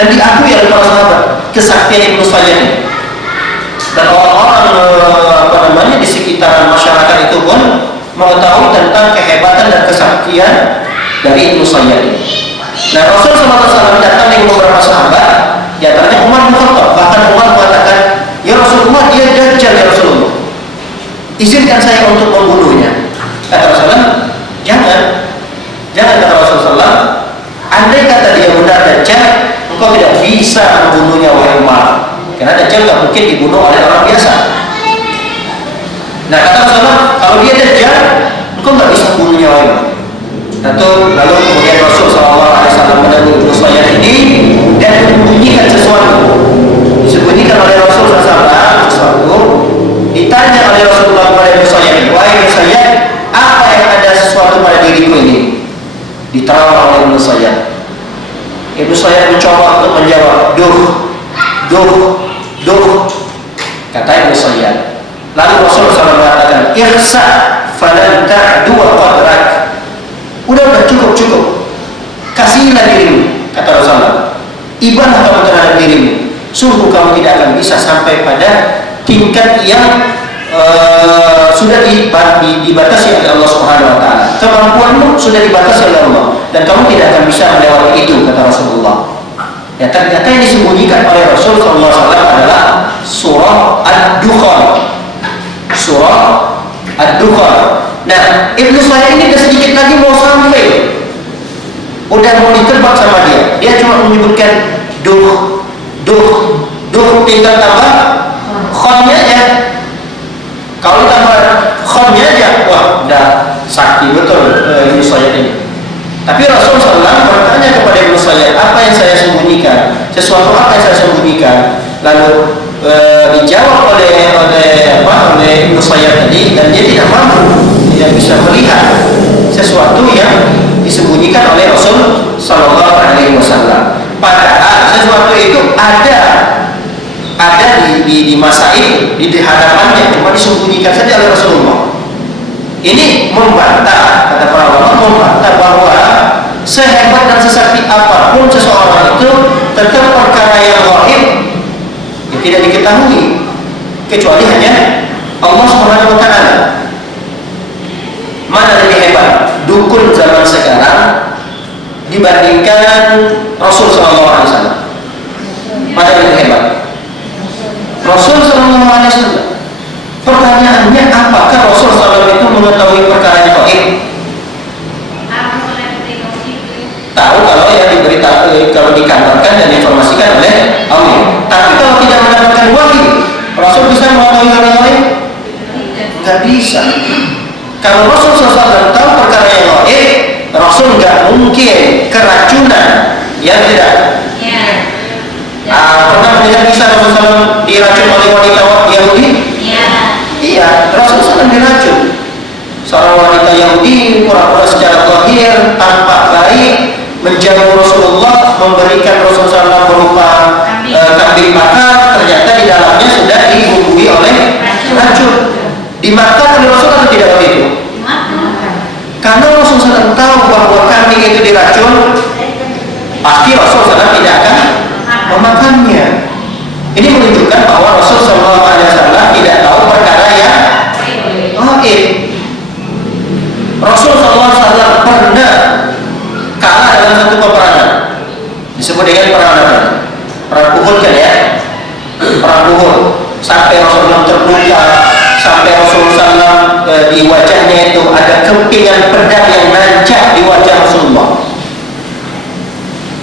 Dan diakui oleh para sahabat kesaktian Ibnu Sayyad ini. Dan orang-orang di sekitaran masyarakat itu pun mengetahui tentang kehebatan dan kesaktian dari Ibnu Sayyad ini. Nah, Rasul SAW datang dengan beberapa sahabat, di antaranya Umar bin Khattab. Bahkan Umar mengatakan, ya Rasulullah, dia dajjal ya Rasulullah, izinkan saya untuk membunuhnya. Kata Rasulullah, jangan kata Rasulullah, andai kata dia benar dajjal, engkau tidak bisa membunuhnya wahai Umar, karena dajjal tidak mungkin dibunuh oleh orang biasa. Nah kata Rasulullah, kalau dia dajjal, engkau tidak bisa membunuhnya wahai Umar. Lalu kemudian Rasul SAW menegur Ibnu Sayyad ini dan membunyikan sesuatu. Disebutkan oleh Rasul SAW sesuatu. Ditanya oleh Rasulullah kepada Ibnu Sayyad, wahai Ibnu Sayyad, apa yang ada sesuatu pada diriku ini? Diterawang oleh Ibnu Sayyad. Ibnu Sayyad mencoba untuk menjawab, duh, kata Ibnu Sayyad. Lalu Rasul SAW mengatakan, ihsa falan ta'du wa qadrak. Udah cukup, kasihilah dirimu, kata Rasulullah, ibadahlah kamu terhadap dirimu, sungguh kamu tidak akan bisa sampai pada tingkat yang sudah dibatasi oleh Allah Subhanahu wa taala. Kemampuanmu sudah dibatasi oleh Allah dan kamu tidak akan bisa melewati itu, kata Rasulullah. Ya, ternyata yang disembunyikan oleh Rasul sallallahu alaihi wasallam adalah surah Ad-Dukhan. Surah Ad-Dukhan. Nah, Ibnu Sayyad ini udah sedikit lagi mau sampai, udah mau ditebak sama dia. Dia cuma menyebutkan duh, tinggal tambah khonnya aja. Kalau tambah khonnya aja, wah, udah sakti betul Ibnu Sayyad ini. Tapi Rasulullah SAW bertanya kepada Ibnu Sayyad, apa yang saya sembunyikan? Sesuatu apa yang saya sembunyikan? Lalu dijawab oleh Ibnu Sayyad tadi, dan dia tidak mampu, tidak bisa melihat sesuatu yang disembunyikan oleh Rasul Sallallahu Alaihi Wasallam. Padahal sesuatu itu ada di masa itu, di hadapannya, cuma disembunyikan saja oleh Rasulullah. Ini membantah, kata para ulama, membantah bahwa sehebat dan sesakti apapun seseorang itu, tetap perkara yang gaib tidak diketahui kecuali hanya Allah Subhanahu wa taala. Mana lebih hebat dukun zaman sekarang dibandingkan Rasul sallallahu alaihi wasallam? Mana lebih hebat? Rasul sallallahu alaihi wasallam. Pertanyaannya, apakah Rasul sallallahu itu mengetahui perkara yang gaib? Tahu kalau yang diberitahu, kalau dikabarkan dan diinformasikan oleh Allah. Tapi kalau tidak mendapatkan wahyu, Rasul bisa mengetahui hal yang lain? Tidak bisa. Kalau Rasul SAW tahu perkara yang gaib, Rasul nggak mungkin keracunan, ya tidak? Pernah melihat kisah Rasul SAW diracun oleh wanita Yahudi? Iya, Rasul SAW diracun. Seorang wanita Yahudi pura-pura secara zahir tampak baik, menjamu Rasulullah, memberikan Rasulullah berupa kambing bakar, ternyata di dalamnya sudah dibumbui oleh racun. Dimakan oleh Rasulullah atau tidak waktu itu? Karena Rasulullah tahu bahwa kambing itu diracun, pasti Rasulullah tidak akan memakannya. Ini menunjukkan bahwa Rasulullah SAW tidak tahu perkara yang gaib. Rasulullah SAW pernah kalah dalam satu peperangan, disebut dengan perang Uhud kan ya, perang Uhud, sampai Rasulullah terluka, sampai Rasulullah di wajahnya itu ada kempingan pedang yang nancap di wajah Rasulullah.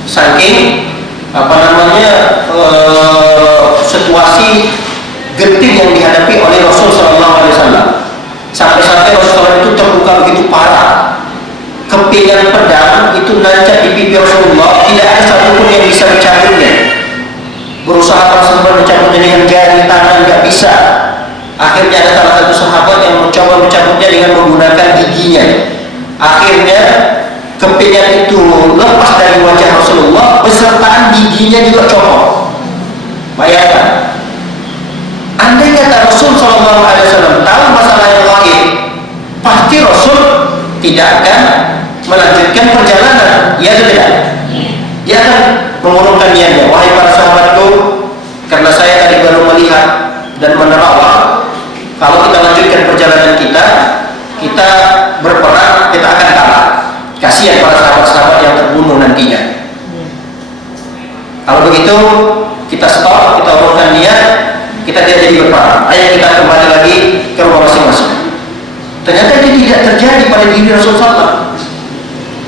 Saking situasi genting yang dihadapi oleh Rasulullah SAW, sampai Rasulullah itu terluka begitu parah. Kempingan pedang itu nancap di pipi Rasulullah, tidak ada satupun yang bisa mencabutnya. Berusaha Rasulullah mencabutnya dengan jari tangan, nggak bisa. Akhirnya ada salah satu sahabat yang mencoba mencabutnya dengan menggunakan giginya. Akhirnya kempingan itu lepas dari wajah Rasulullah besertaan giginya juga copot. Bayangkan, andai kata Rasul SAW tahu masalah yang gaib, pasti Rasul tidak akan melanjutkan perjalanan, ya atau tidak? Dia akan mengurungkan niatnya. Wahai para sahabatku, karena saya tadi baru melihat dan menerawang, kalau kita lanjutkan perjalanan kita berperang, kita akan kalah. Kasihan para sahabat-sahabat yang terbunuh nantinya. Kalau begitu, kita stop, kita urungkan niat, kita tidak jadi berperang. Ayo kita kembali lagi ke rumah masing-masing. Ternyata itu tidak terjadi pada diri Rasulullah.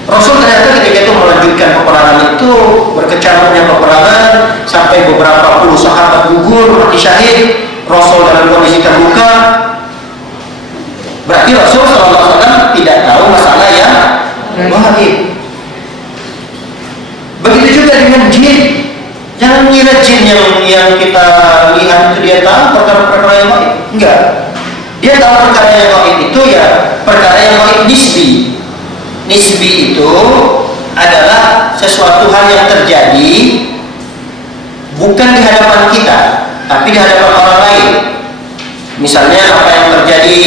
Rasul ternyata ketika itu melanjutkan peperangan itu, berkecamuknya peperangan sampai beberapa puluh sahabat gugur mati syahid. Rasul dalam kondisi terluka. Berarti Rasul SAW tidak tahu masalah yang gaib. Begitu juga dengan jin. Jangan mengira jin yang kita lihat itu dia tahu perkara-perkara yang gaib. Enggak. Dia tahu perkara yang gaib itu ya perkara yang gaib nisbi. Nisbi itu adalah sesuatu hal yang terjadi bukan di hadapan kita, tapi di hadapan orang lain. Misalnya apa yang terjadi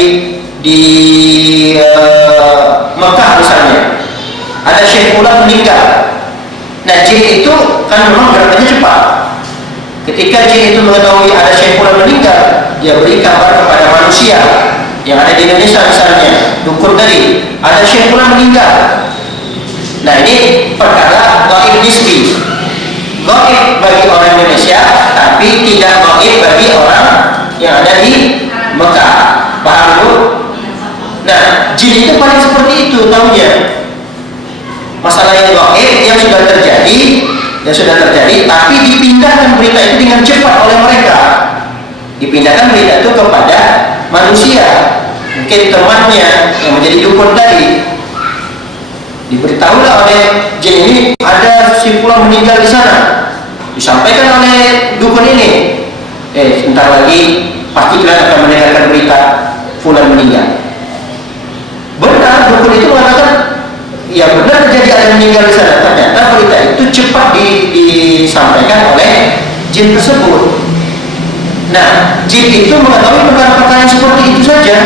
di Mekah misalnya, ada Syekh Fulan meninggal. Nah, jin itu kan memang gerakannya cepat. Ketika jin itu mengetahui ada Syekh Fulan meninggal, dia beri kabar kepada manusia yang ada di Indonesia misalnya, dukun tadi, ada Syekh Fulan meninggal. Nah, ini perkara gaib nisbi. Gaib bagi orang Indonesia, tapi tidak gaib bagi orang yang ada di Mekah. Paham bu? Nah, jin itu paling seperti itu tahunya. Masalah yang gaib yang sudah terjadi, tapi dipindahkan berita itu dengan cepat oleh mereka. Dipindahkan berita itu kepada manusia, mungkin temannya yang menjadi dukun tadi. Diberitahulah oleh jin ini ada si fulan meninggal di sana. Disampaikan oleh dukun ini, sebentar lagi pasti kalian akan mendengarkan berita fulan meninggal. Benar, dukun itu mengatakan, ya benar terjadi ada yang meninggal di sana. Ternyata berita itu cepat disampaikan oleh jin tersebut. Nah, jin itu mengetahui perkara-perkara yang seperti itu saja.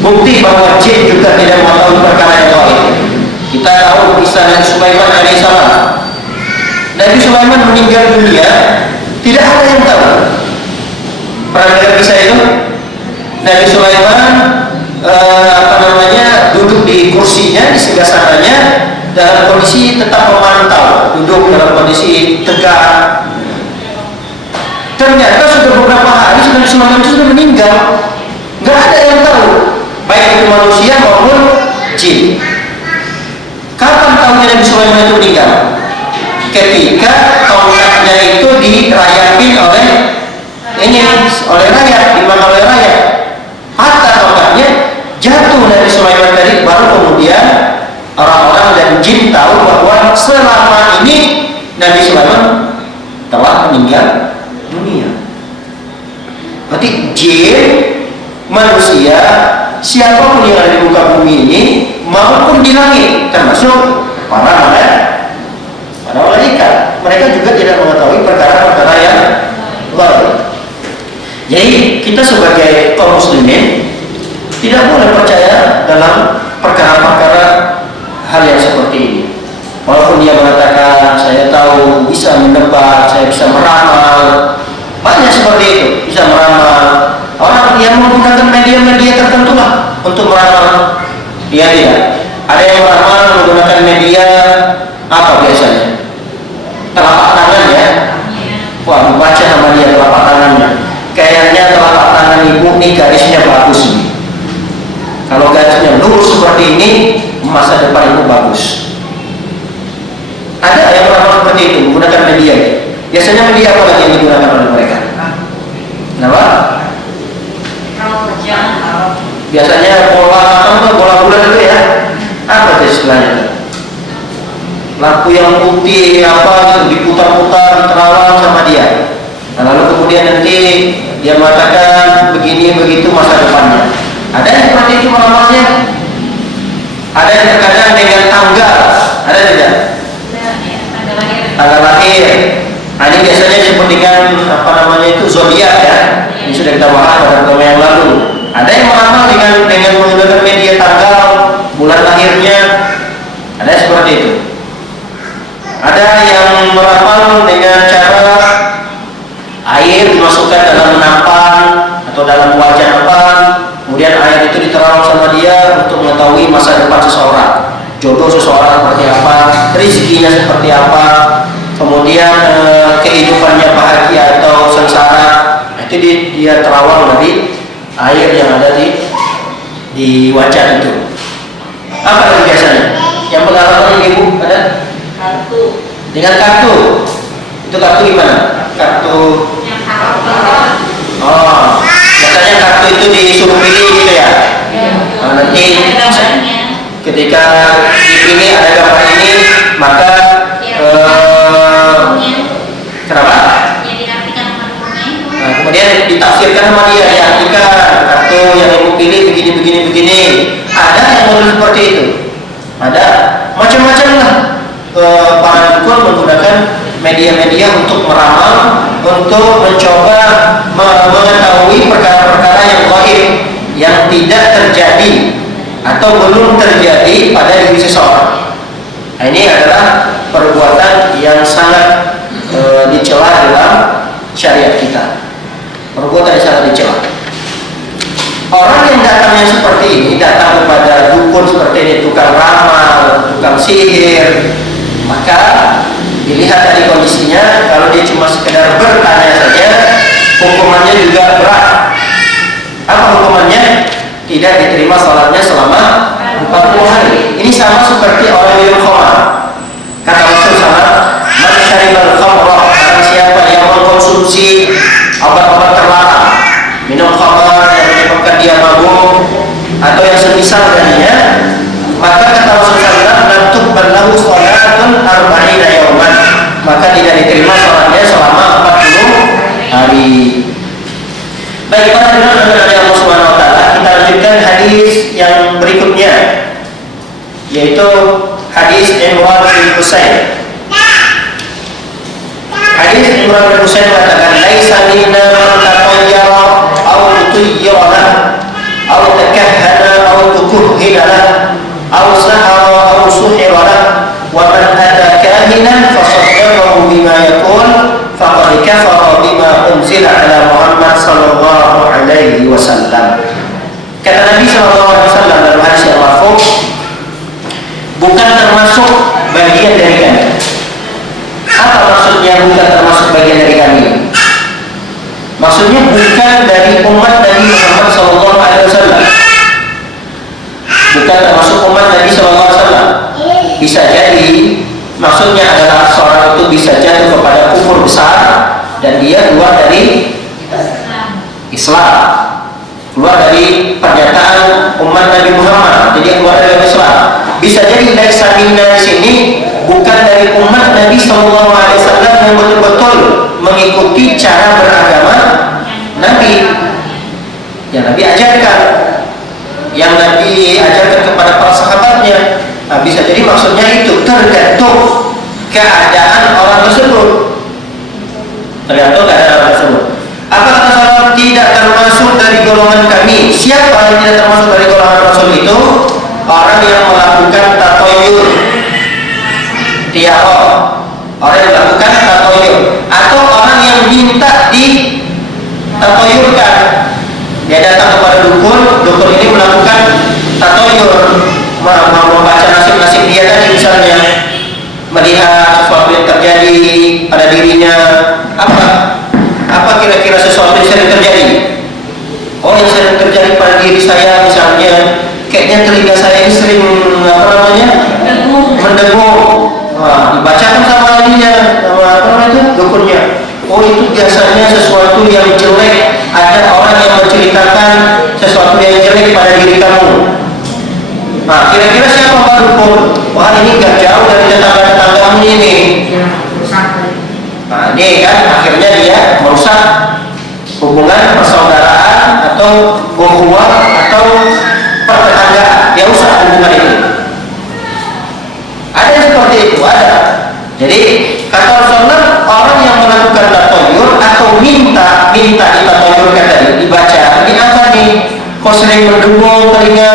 Bukti bahwa jin juga tidak mengetahui perkara yang gaib. Kita tahu kisah Nabi Sulaiman alaihissalam. Nabi Sulaiman meninggal dunia, tidak ada yang tahu. Pernah dengar kisah itu? Nabi Sulaiman duduk di kursinya, di singgasananya, dalam kondisi tetap memantau, duduk dalam kondisi tegak. Ternyata sudah beberapa hari Nabi Sulaiman itu sudah meninggal. Nggak ada yang tahu, baik itu manusia maupun jin. Kapan tahunya Nabi Sulaiman itu meninggal? Ketika tongkatnya itu dirayakin oleh rakyat, dimakan oleh rakyat. Hatta tongkatnya jatuh Nabi Sulaiman tadi, baru kemudian orang-orang dan jin tahu bahwa selama ini Nabi Sulaiman telah meninggal dunia. Berarti jin, manusia, siapapun yang ada di muka bumi ini maupun di langit, termasuk para malaikat, mereka juga tidak mengetahui perkara-perkara yang gaib. Jadi kita sebagai kaum muslimin tidak boleh percaya dalam perkara-perkara hal yang seperti ini. Walaupun dia mengatakan saya tahu, bisa menebak, saya bisa meramal, banyak seperti itu, bisa meramal. Orang yang menggunakan media-media tertentu lah untuk meramal. Dia tidak. Ada yang meramal menggunakan media apa biasanya? Telapak tangan ya. Wah, membaca nama dia telapak tangannya. Kayaknya telapak tangan ibu nih garisnya bagus nih. Kalau garisnya lurus seperti ini, masa depan ibu bagus. Ada yang meramal seperti itu menggunakan media. Biasanya media apa lagi yang digunakan oleh mereka? Kenapa? Biasanya bola bulan itu ya. Apa itu istilahnya? Lampu yang putih apa diputar-putar, diterawang sama dia. Nah, lalu kemudian nanti dia mengatakan begini begitu masa depannya. Ada yang seperti itu meramalnya. Ada yang terkadang dengan tanggal. Ada tidak? Tanggal lahir. Nah, ini biasanya disebutkan zodiak ya. Ini sudah kita bahas pada pertemuan yang lalu. Ada yang meramal dengan menggunakan media tanggal, bulan lahirnya. Ada yang seperti itu. Ada yang meramal dengan cara air dimasukkan dalam nampan atau dalam wajan nampan, kemudian air itu diterawang sama dia untuk mengetahui masa depan seseorang, jodoh seseorang seperti apa, rezekinya seperti apa, kemudian kehidupannya bahagia atau sengsara. Itu dia terawang dari air yang ada di wajan itu. Apa itu biasanya? Yang pengalaman ibu ada? Kartu. Dengan kartu. Itu kartu gimana? Kartu. Oh, biasanya kartu itu disuruh pilih gitu ya. Nah, nanti ketika dipilih ada gambar ini, maka kenapa? Nah, kemudian ditafsirkan sama dia, diartikan kartu yang ibu pilih begini. Ada yang model seperti itu. Ada macam-macam lah. Para dukun menggunakan media-media untuk meramal, untuk mencoba mengetahui perkara-perkara yang gaib yang tidak terjadi atau belum terjadi pada diri seseorang. Nah, ini adalah perbuatan yang sangat dicela dalam syariat kita. Perbuatan yang sangat dicela. Orang yang datangnya seperti ini, datang kepada dukun seperti ini, tukang ramal, tukang sihir, maka dilihat dari kondisinya. Kalau dia cuma sekedar bertanya saja, hukumannya juga berat. Apa hukumannya? tidak diterima salatnya selama 40 hari. Ini sama seperti orang minum khamar. Kata Rasul SAW, man syaribal khamra, barang siapa yang mengkonsumsi obat-obat terlarang, minum khamar yang menyebabkan dia mabuk atau yang semisal dengannya, maka kata Rasul SAW, lam tuqbal lahu shalatun arba'ina yawman, maka tidak diterima salatnya selama 40 hari. Baik, para hadirin dari Allah Subhanahu wa taala, kita lanjutkan hadis yang berikutnya, yaitu hadis Imran bin Husain. Hadis Imran bin Husain mengatakan, "Laisa minna man tatayyara aw tuyyara aw takahhana aw tukuhhina aw sahara aw suhira wa man ata kahinan fasaddaqahu bima yaqul faqad kafara bima unzila ala Muhammad sallallahu alaihi wasallam." Kata Nabi sallallahu alaihi wasallam dalam hadis yang marfu, bukan termasuk bagian dari kami. Apa maksudnya bukan termasuk bagian dari kami? Maksudnya bukan dari umat Nabi Muhammad sallallahu alaihi wasallam. Bukan termasuk umat Nabi sallallahu alaihi wasallam. Bisa jadi maksudnya adalah seorang itu bisa jatuh kepada kufur besar dan dia keluar dari Islam, keluar dari pernyataan umat Nabi Muhammad, jadi keluar dari Islam. Bisa jadi laisa minna di sini bukan dari umat Nabi sallallahu alaihi wasallam yang betul-betul mengikuti cara beragama Nabi yang Nabi ajarkan, yang Nabi ajarkan kepada para sahabatnya. Nah, bisa jadi maksudnya itu tergantung keadaan orang tersebut. Tergantung keadaan orang tersebut. Apa kata sahabat? Tidak termasuk dari golongan kami. Siapa yang tidak termasuk dari golongan Rasul itu? Orang yang melakukan tatoyur, tiara, orang yang melakukan tatoyur, atau orang yang minta di tatoyurkan. Dia datang kepada dukun, dukun ini melakukan tatoyur, membaca nasib-nasib dia tadi misalnya, melihat sesuatu yang terjadi pada dirinya. Apa kira-kira sesuatu yang sering terjadi? Oh, yang sering terjadi pada diri saya misalnya, kayaknya telinga saya ini sering mendengung. Wah, dibacakan sama ininya, sama dukunnya. Oh, itu biasanya sesuatu yang jelek. Ada orang yang menceritakan sesuatu yang jelek pada diri kamu. Nah, kira-kira siapa Pak Dukun? Wah, ini gak jauh dari tetangga-tetanggamu ini. Nah, ini kan akhirnya dia merusak hubungan persaudaraan atau ukhuwah atau pertetanggaan. Dia rusak hubungan itu. Ada yang seperti itu, ada. Jadi kata Rasulullah, orang yang melakukan tatoyur atau minta ditatoyurkan tadi, dibaca, ini apa nih? Kok sering mendengung telinga?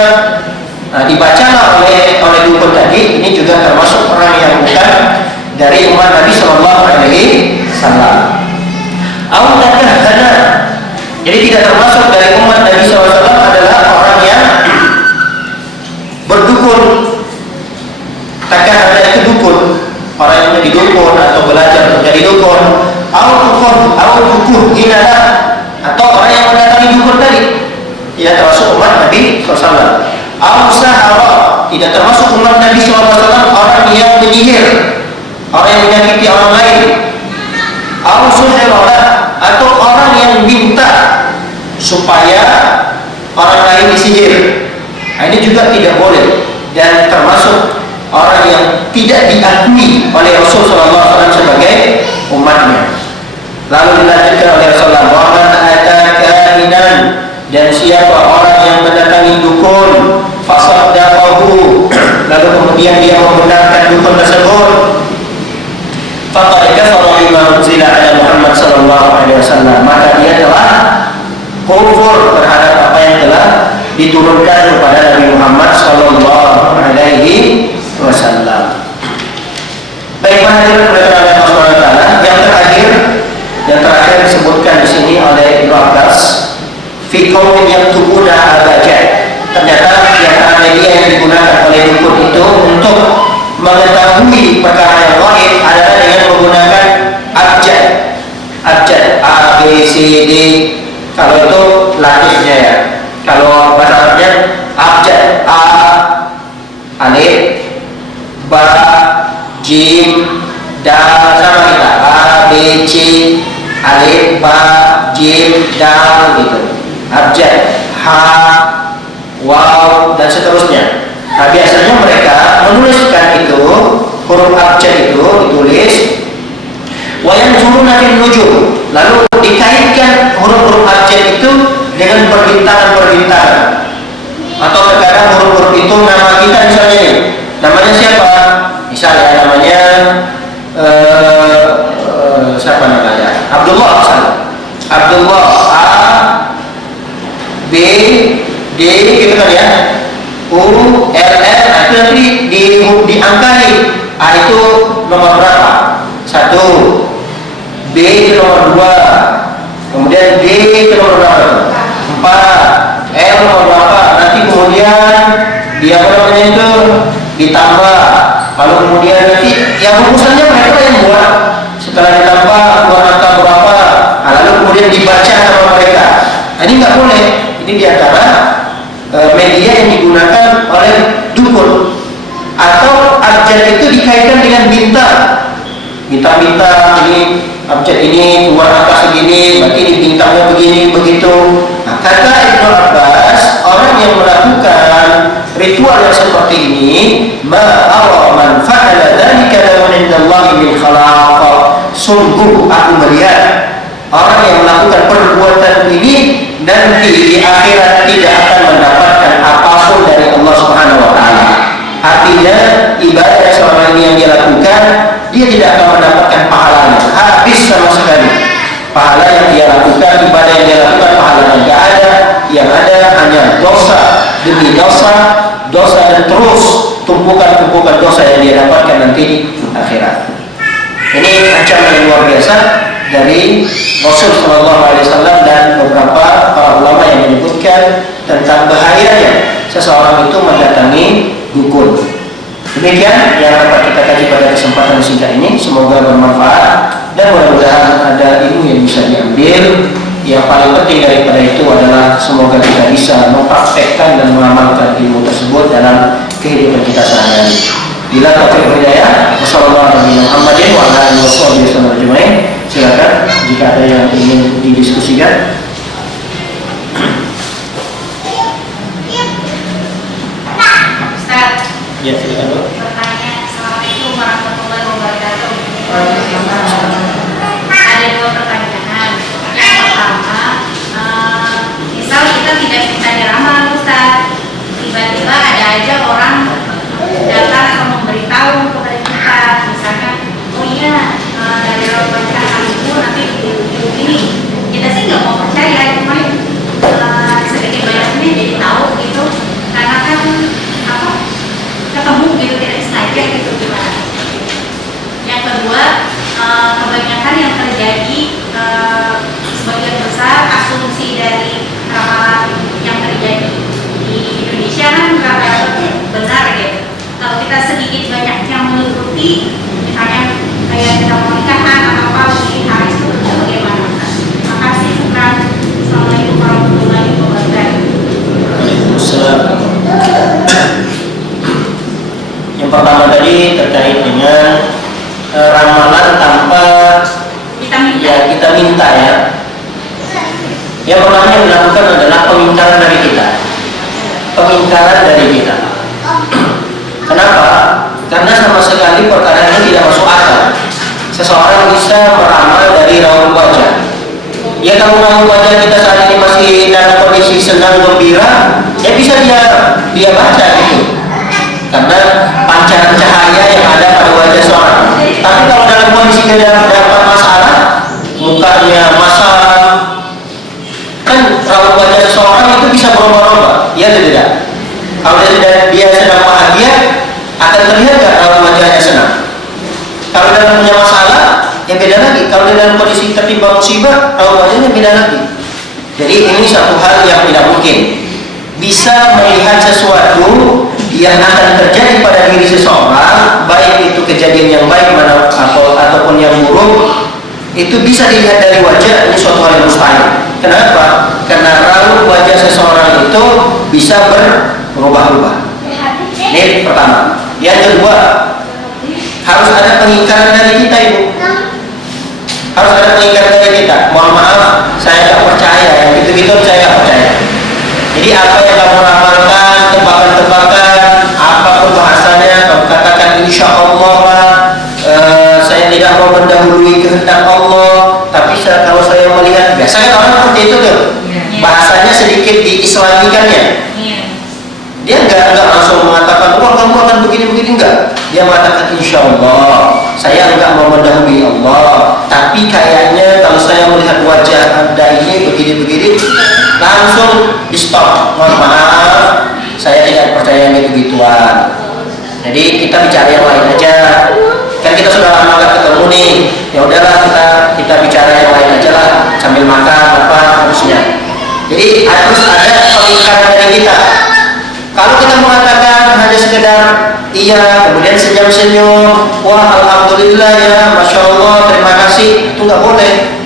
Nah, dibacalah oleh dukun tadi. Ini juga termasuk orang yang bukan dari umat Nabi Sallallahu Alaihi Wasallam. Awalnya, jadi tidak termasuk dari umat Nabi Sallallahu Alaihi Wasallam adalah orang yang berdukun. Takkan ada itu dukun, orang yang menjadi dukun atau belajar menjadi dukun, atau orang yang mendatangi dukun tadi, tidak termasuk umat Nabi SAW. Tidak termasuk umat Nabi SAW orang yang menyihir, orang yang menyakiti orang lain, atau orang yang minta supaya orang lain disihir. Nah, ini juga tidak boleh dan termasuk orang yang tidak diakui oleh Rasulullah SAW sebagai umatnya. Lalu dilanjutkan oleh Rasulullah, "Waman ata kahinan," dan siapa orang yang mendatangi dukun, fasaddaqahu, lalu kemudian dia membenarkan dukun tersebut, faqad kafara bima unzila ala Muhammad sallallahu alaihi wasallam, maka dia telah kufur terhadap apa yang telah diturunkan kepada Nabi Muhammad sallallahu alaihi wasallam. Baik, hadirin oleh Allah Subhanahu wa taala, yang terakhir disebutkan di sini oleh Ibnu Abbas, fi qaumin yaktubuna al-abjad. Ternyata di antara media yang digunakan oleh dukun itu untuk mengetahui perkara yang gaib adalah dengan menggunakan abjad, A, B, C, D. Kalau itu latifnya ya. Kalau bahasa Arabnya abjad, a, alif, ba, jim, dal, sama kita a, b, c, alif, ba, jim, dal gitu. Abjad, ha, waw dan seterusnya. Nah, biasanya mereka menuliskan itu huruf abjad itu ditulis wayan zuruna fil nujum, lalu dikaitkan huruf-huruf abjad itu dengan perbintangan-perbintangan, atau terkadang huruf-huruf itu nama kita misalnya nih, namanya siapa? Misalnya namanya siapa namanya? Abdullah misalnya. Abdullah A B D gitu kan ya. U L L, nah itu nanti diangkai. A itu nomor berapa? 1. B itu nomor 2. Kemudian D itu nomor berapa? 4. L nomor berapa? Nanti kemudian dia apa namanya itu ditambah. Lalu kemudian nanti yang rumusannya mereka yang buat. Setelah ditambah keluar angka berapa? Nah, lalu kemudian dibaca sama mereka. Nah, ini nggak boleh. Ini diantara media yang digunakan oleh dukun. Atau abjad itu dikaitkan dengan bintang. Bintang-bintang ini abjad ini keluar angka segini, berarti ini bintangnya begini begitu. Nah, kata Ibnu Abbas, orang yang melakukan ritual yang seperti ini, ma'ara man fa'ala dzalika lahu 'indallahi min khalaq. Sungguh aku melihat orang yang melakukan perbuatan ini nanti di akhirat tidak akan mendapatkan apapun dari Allah Subhanahu wa taala. Artinya ibadah selama ini yang dia lakukan, dia tidak akan mendapatkan pahalanya, habis sama sekali. Pahala yang dia lakukan, ibadah yang dia lakukan, pahalanya tidak ada. Yang ada hanya dosa demi dosa, dosa dan terus tumpukan-tumpukan dosa yang dia dapatkan nanti di akhirat. Ini ancaman yang luar biasa dari Rasul Shallallahu Alaihi Wasallam dan beberapa para ulama yang menyebutkan tentang bahayanya seseorang itu mendatangi dukun. Demikian yang dapat kita kaji pada kesempatan singkat ini. Semoga bermanfaat dan mudah-mudahan ada ilmu yang bisa diambil. Yang paling penting daripada itu adalah semoga kita bisa mempraktekkan dan mengamalkan ilmu tersebut dalam kehidupan kita sehari-hari. Bila taufiq hidayah, wassalamualaikum warahmatullahi wabarakatuh. Silakan jika ada yang ingin didiskusikan. Ustaz, Ya, silakan Bu. bertanya. Assalamualaikum warahmatullahi wabarakatuh. Ada 2 pertanyaan. Yang pertama, misal kita tidak bisa diramal, Ustaz. Tiba-tiba ada aja orang datang atau memberitahu kepada kita, misalkan, oh iya, dari orang pernikahan ibu nanti begini. Kita sih nggak mau percaya, cuma sedikit banyaknya jadi tahu gitu, karena kan apa ketemu gitu, tidak sengaja gitu gimana. Yang kedua, kebanyakan yang terjadi sebagian besar asumsi dari ramalan yang terjadi di Indonesia kan rata-rata benar gitu. Kalau kita sedikit banyak yang mengikuti, misalnya kayak kita mau nikahan atau apa di hari itu bagaimana? Terima kasih. Assalamualaikum warahmatullahi wabarakatuh. Waalaikumsalam. Yang pertama tadi terkait dengan ramalan tanpa kita minta ya. Yang pertama yang dilakukan adalah pengingkaran dari kita. Pengingkaran dari kita. Kenapa? Karena sama sekali perkara ini tidak masuk akal. Seseorang bisa meramal dari raut wajah. Ya kalau raut wajah kita saat ini masih dalam kondisi senang gembira, ya bisa dia baca gitu. Karena pancaran cahaya yang ada pada wajah seorang. Tapi kalau dalam kondisi dia dapat masalah, mukanya masam, kan raut wajah seseorang itu bisa berubah-ubah, ya atau tidak? Kalau dia sedang bahagia, akan terlihat nggak raut wajahnya senang? Kalau dalam punya masalah, ya beda lagi. Kalau dia dalam kondisi tertimpa musibah, raut wajahnya beda lagi. Jadi ini satu hal yang tidak mungkin. Bisa melihat sesuatu yang akan terjadi pada diri seseorang, baik itu kejadian yang baik ataupun yang buruk, itu bisa dilihat dari wajah. Ini suatu hal yang mustahil. Kenapa? Karena raut wajah seseorang itu bisa berubah-ubah. Ini pertama. Yang kedua, harus ada pengingkaran dari kita, Ibu. Harus ada pengingkaran dari kita. Mohon maaf, saya nggak percaya, yang gitu-gitu saya nggak percaya. Jadi apa yang kamu ramalkan, tebakan-tebakan, apapun bahasanya, kamu katakan insya Allah lah, saya tidak mau mendahului kehendak Allah. Tapi kalau saya melihat, biasanya orang seperti itu tuh, bahasanya sedikit diislamikannya. Dia nggak langsung mengatakan, wah kamu akan begini-begini, enggak. Dia mengatakan insya Allah, saya nggak mau mendahului Allah. Tapi kayaknya kalau saya melihat wajah Anda ini begini-begini, langsung di stop. Mohon maaf, saya tidak percaya gitu-gituan. Jadi kita bicara yang lain aja. Kan kita sudah lama nggak ketemu nih. Ya udahlah, kita bicara yang lain aja lah, sambil makan apa harusnya. Jadi harus ada pengingkaran dari kita. Kalau kita mengatakan hanya sekedar iya, kemudian senyum-senyum, wah alhamdulillah ya, masya Allah, terima kasih, itu nggak boleh.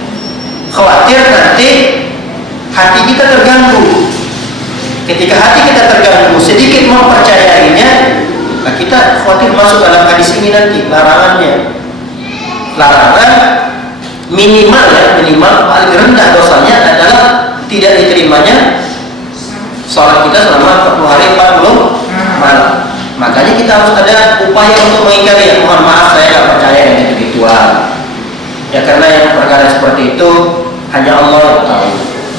Khawatir nanti hati kita terganggu. Ketika hati kita terganggu, sedikit mempercayainya, nah kita khawatir masuk dalam hadis ini nanti larangannya. Larangan minimal paling rendah dosanya adalah tidak diterimanya sholat kita selama 40 hari 40 malam. Makanya kita harus ada upaya untuk mengingkari. Mohon maaf, saya nggak percaya yang gitu-gituan. Ya karena yang perkara seperti itu hanya Allah yang tahu.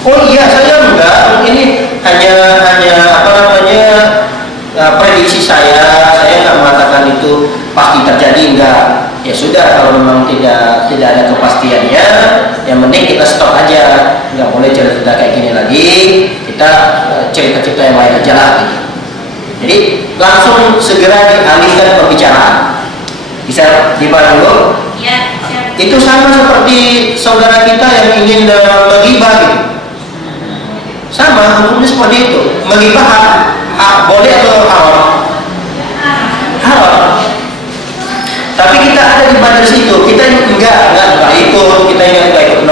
Oh iya, saya enggak. Ini hanya apa namanya prediksi saya nggak mengatakan itu pasti terjadi, enggak. Ya sudah, kalau memang tidak ada kepastiannya, yang penting kita stop aja. Nggak boleh cerita kayak gini lagi. Kita cerita-cerita yang lain aja lah gitu. Jadi langsung segera dialihkan pembicaraan. Bisa dibantu dulu? Ya. Itu sama seperti saudara kita yang ingin menghibah gitu. Sama hukumnya seperti itu. Menghibah boleh atau haram? Haram. Tapi kita ada di badan situ, kita enggak ikut, kita enggak ikut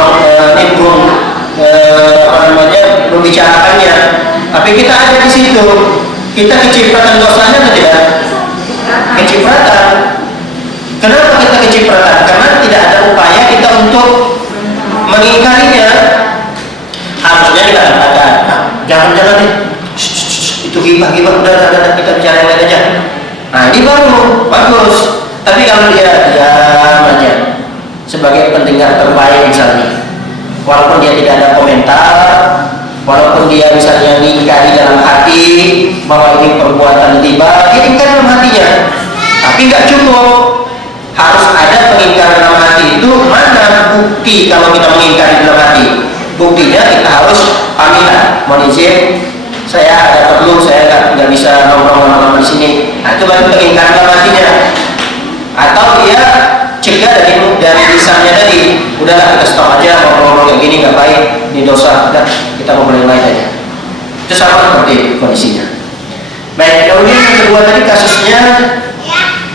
nimbrung membicarakannya. Tapi kita ada di situ, kita kecipratan dosanya atau tidak? Kecipratan. Kenapa kita kecipratan? Karena tidak ada upaya kita untuk mengingkarinya. Harusnya kita katakan, jangan deh, itu gibah udah kita bicara yang lain aja. Nah ini baru bagus. Tapi kalau dia diam aja sebagai pendengar terbaik misalnya, walaupun dia tidak ada komentar, walaupun dia misalnya mengingkari dalam hati bahwa ini perbuatan riba, dia ingkar dalam hatinya, tapi nggak cukup, harus ada pengingkaran dalam hati. Itu mana bukti kalau kita mengingkari dalam hati? Buktinya kita harus pamitan, mohon izin, saya ada perlu, saya nggak bisa nongkrong lama-lama di sini. Nah itu baru pengingkaran dalam hatinya. Atau dia cegah dari lisannya tadi, udahlah kita stop aja, ngomong-ngomong kayak gini nggak baik, ini dosa, udah kita ngobrol yang lain aja. Itu sama seperti itu kondisinya. Baik, kemudian yang kedua tadi kasusnya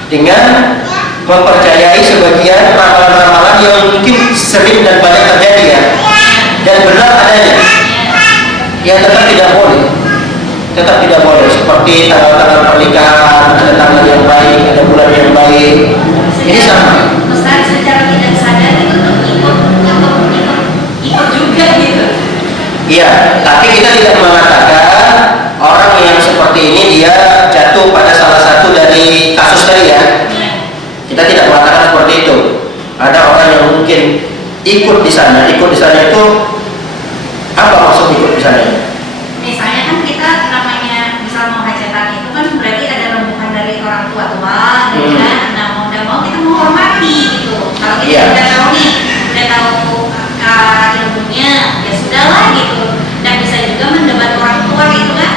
dengan mempercayai sebagian ramalan-ramalan yang mungkin sering dan banyak terjadi ya, dan benar adanya, ya tetap tidak boleh, seperti tanggal-tanggal pernikahan, ada tanggal yang baik, ada bulan yang baik, ini sama. Ustaz secara tidak sadar itu tuh ikut juga gitu. Iya, tapi kita tidak mengatakan orang yang seperti ini dia jatuh pada salah satu dari kasus tadi ya. Kita tidak mengatakan seperti itu. Ada orang yang mungkin ikut di sana itu apa maksud ikut di sana? Misalnya kan kita namanya misal mau hajatan itu kan berarti ada rombongan dari orang tua kan. Nah mau tidak mau kita menghormati gitu. Kalau kita udah tahu ilmunya, ya sudahlah gitu. Dan bisa juga mendebat orang tua gitu kan.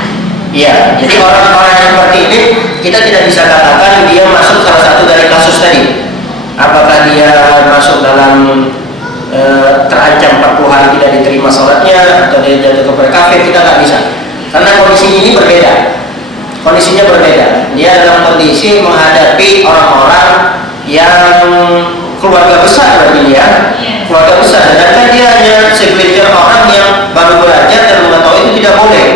Iya, jadi orang-orang yang seperti ini kita tidak bisa katakan dia masuk salah satu dari kasus tadi. Apakah dia masuk dalam terancam 40 hari tidak diterima sholatnya, atau dia jatuh kepada kafir, kita nggak bisa. Karena kondisinya ini berbeda. Kondisinya berbeda. Dia dalam kondisi menghadapi orang-orang yang keluarga besar berarti ya. keluarga besar, sedangkan dia hanya segelintir orang yang baru belajar dan mengetahui itu tidak boleh.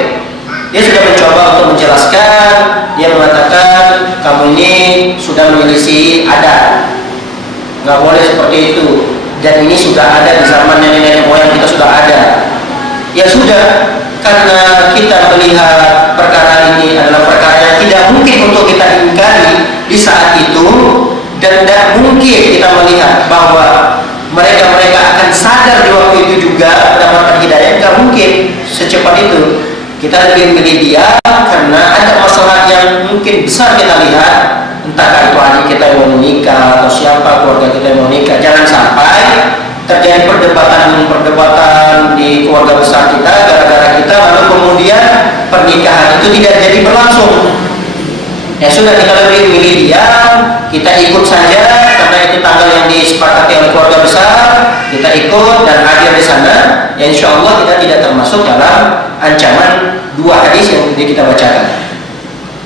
Dia sudah mencoba untuk menjelaskan, dia mengatakan kamu ini sudah menyelisih adat, nggak boleh seperti itu, dan ini sudah ada di zaman nenek-nenek moyang kita sudah ada. Ya sudah, karena kita melihat perkara ini adalah perkara yang tidak mungkin untuk kita ingkari di saat itu, dan tidak mungkin kita melihat bahwa mereka akan sadar di waktu itu juga mendapatkan hidayah, nggak mungkin secepat itu. Kita lebih memilih dia karena ada masalah yang mungkin besar kita lihat, entahkah itu adik kita yang mau menikah atau siapa keluarga kita yang mau menikah. Jangan sampai terjadi perdebatan di keluarga besar kita gara-gara kita, lalu kemudian pernikahan itu tidak jadi berlangsung. Ya sudah, kita lebih memilih dia, kita ikut saja karena itu tanggal yang disepakati oleh keluarga besar, kita ikut dan hadir di sana. Ya insya Allah kita tidak termasuk dalam ancaman dua hadis yang kita bacakan.